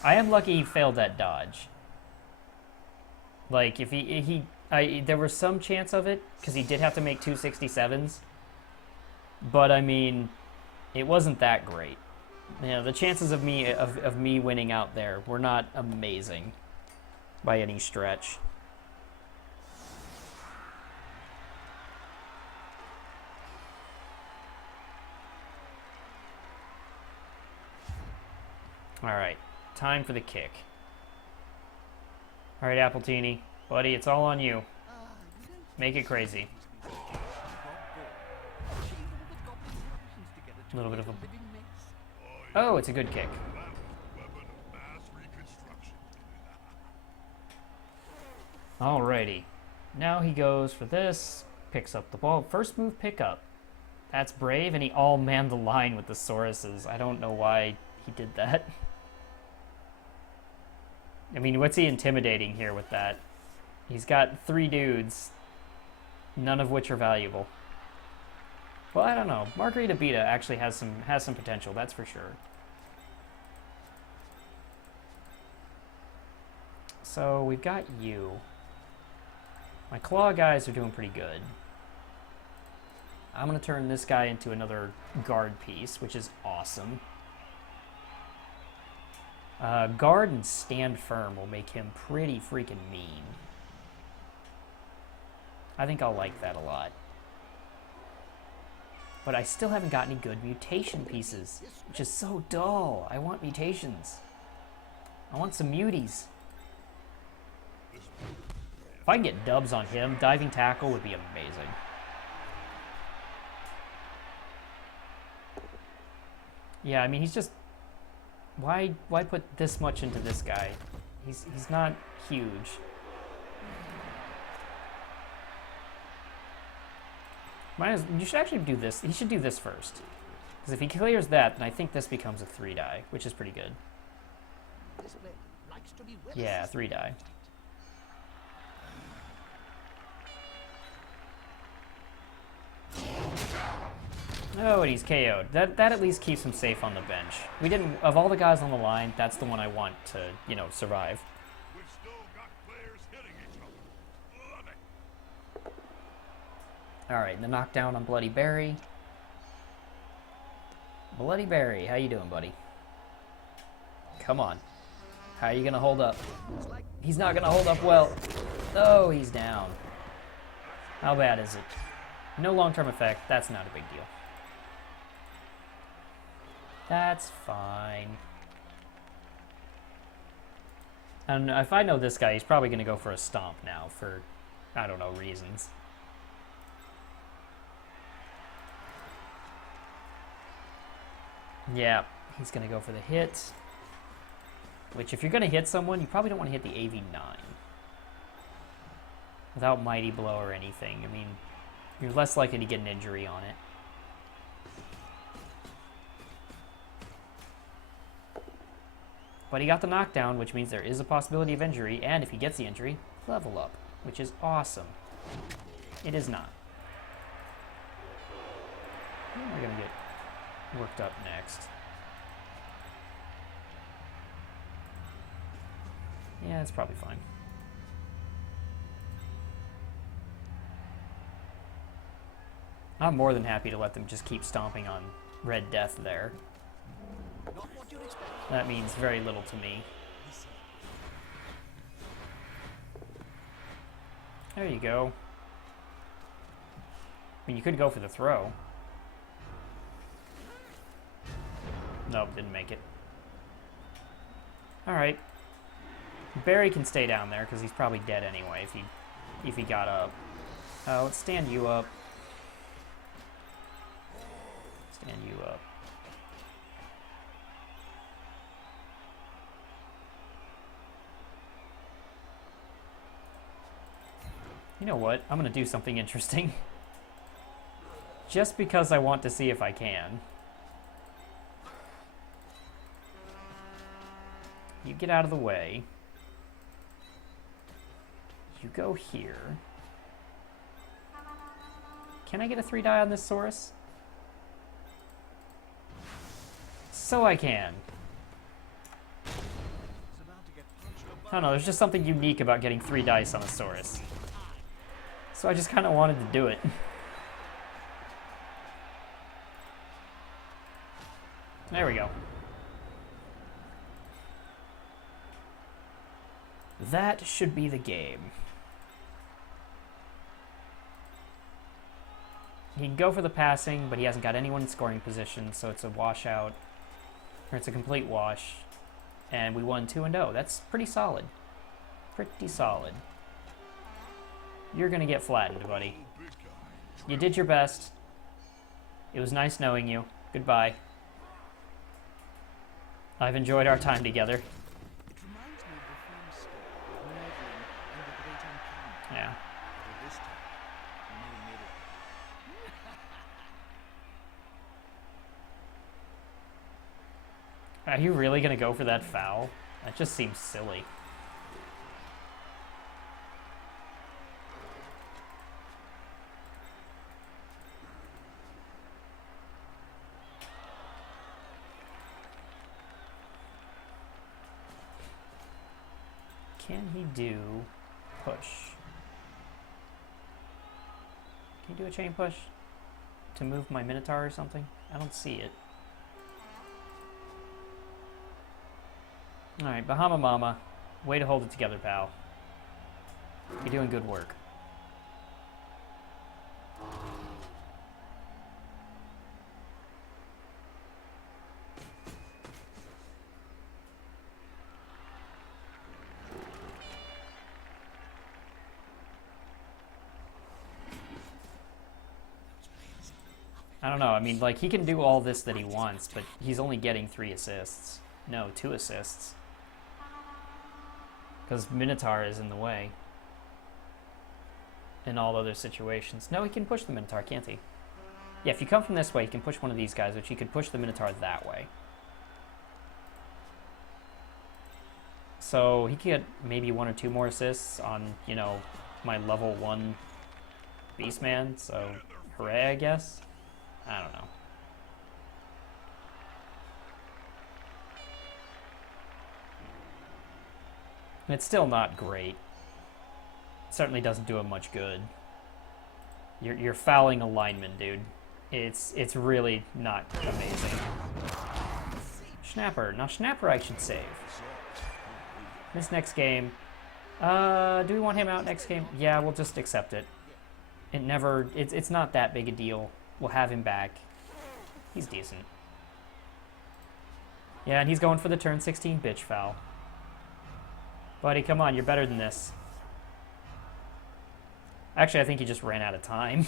I am lucky he failed that dodge. Like, if there was some chance of it, because he did have to make 267s. But, I mean, it wasn't that great. You know, the chances of me winning out there were not amazing by any stretch. All right, time for the kick. All right, Appletini, buddy, it's all on you. Make it crazy. A little bit of a... Oh, it's a good kick. Alrighty. Now he goes for this. Picks up the ball. First move, pick up. That's brave, and he all-manned the line with the Sauruses. I don't know why he did that. I mean, what's he intimidating here with that? He's got 3 dudes, none of which are valuable. Well, I don't know. Margarita Beta actually has some potential, that's for sure. So we've got you. My claw guys are doing pretty good. I'm gonna turn this guy into another guard piece, which is awesome. Guard and stand firm will make him pretty freaking mean. I think I'll like that a lot. But I still haven't got any good mutation pieces, which is so dull. I want mutations. I want some muties. If I can get dubs on him, diving tackle would be amazing. Yeah, I mean, he's just... Why put this much into this guy? He's not huge. You should actually do this. He should do this first. Because if he clears that, then I think this becomes a 3-die, which is pretty good. Yeah, 3-die. Oh, and he's KO'd. That at least keeps him safe on the bench. We didn't... Of all the guys on the line, that's the one I want to, you know, survive. We've still got players hitting each other. Love it. Alright, the knockdown on Bloody Barry. Bloody Barry, how you doing, buddy? Come on. How are you gonna hold up? He's not gonna hold up well. Oh, he's down. How bad is it? No long-term effect. That's not a big deal. That's fine. And if I know this guy, he's probably going to go for a stomp now for, I don't know, reasons. Yeah, he's going to go for the hit. Which, if you're going to hit someone, you probably don't want to hit the AV9. Without Mighty Blow or anything. I mean, you're less likely to get an injury on it. But he got the knockdown, which means there is a possibility of injury, and if he gets the injury, level up, which is awesome. It is not. We're gonna get worked up next. Yeah, it's probably fine. I'm more than happy to let them just keep stomping on Red Death there. that means very little to me. There you go. I mean, you could go for the throw. Nope, didn't make it. Alright. Barry can stay down there, because he's probably dead anyway if he got up. Let's stand you up. Stand you up. You know what? I'm going to do something interesting. Just because I want to see if I can. You get out of the way. You go here. Can I get a 3-die on this Saurus? So I can. I don't know, there's just something unique about getting 3 dice on a Saurus. So I just kind of wanted to do it. There we go. That should be the game. He can go for the passing, but he hasn't got anyone in scoring position, so it's a washout. Or it's a complete wash. And we won 2-0. That's pretty solid. Pretty solid. You're gonna get flattened, buddy. You did your best. It was nice knowing you. Goodbye. I've enjoyed our time together. It reminds me of the famous story, Nurgle and the Great Enchantment. Yeah. But this time, no middle. Are you really gonna go for that foul? That just seems silly. Can he do push? Can he do a chain push to move my Minotaur or something? I don't see it. Alright, Bahama Mama. Way to hold it together, pal. You're doing good work. I don't know, I mean, like, he can do all this that he wants, but he's only getting 3 assists. No, 2 assists. Because Minotaur is in the way. In all other situations. No, he can push the Minotaur, can't he? Yeah, if you come from this way, you can push one of these guys, which he could push the Minotaur that way. So he could get maybe 1 or 2 more assists on, you know, my level 1 Beastman, so hooray, I guess? I don't know. It's still not great. It certainly doesn't do him much good. You're fouling a lineman, dude. It's really not amazing. Schnapper. Now Schnapper I should save. This next game. Do we want him out next game? Yeah, we'll just accept it. It's not that big a deal. We'll have him back. He's decent. Yeah, and he's going for the turn 16 bitch foul. Buddy, come on, you're better than this. Actually, I think he just ran out of time.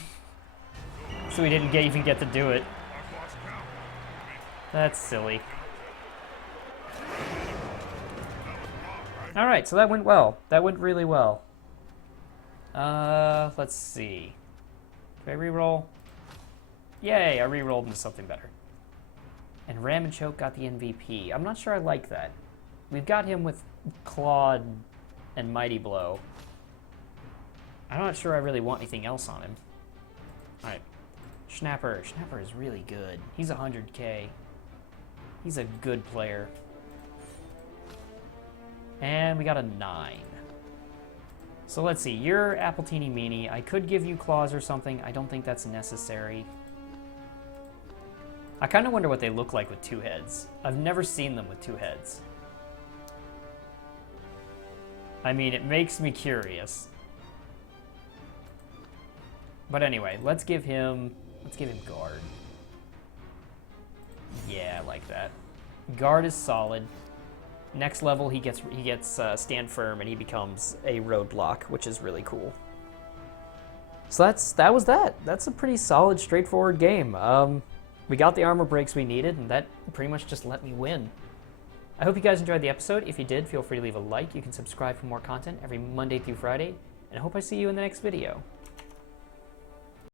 So he didn't even get to do it. That's silly. Alright, so that went well. That went really well. Let's see. Did I reroll? Yay, I rerolled into something better. And Ram and Choke got the MVP. I'm not sure I like that. We've got him with Claude and Mighty Blow. I'm not sure I really want anything else on him. Alright. Schnapper. Schnapper is really good. He's 100k. He's a good player. And we got a 9. So let's see. You're Appletini Meanie. I could give you claws or something. I don't think that's necessary. I kind of wonder what they look like with two heads. I've never seen them with two heads. I mean, it makes me curious. But anyway, let's give him guard. Yeah, I like that. Guard is solid. Next level, he gets stand firm, and he becomes a roadblock, which is really cool. So that was that. That's a pretty solid, straightforward game. We got the armor breaks we needed, and that pretty much just let me win. I hope you guys enjoyed the episode. If you did, feel free to leave a like. You can subscribe for more content every Monday through Friday, and I hope I see you in the next video.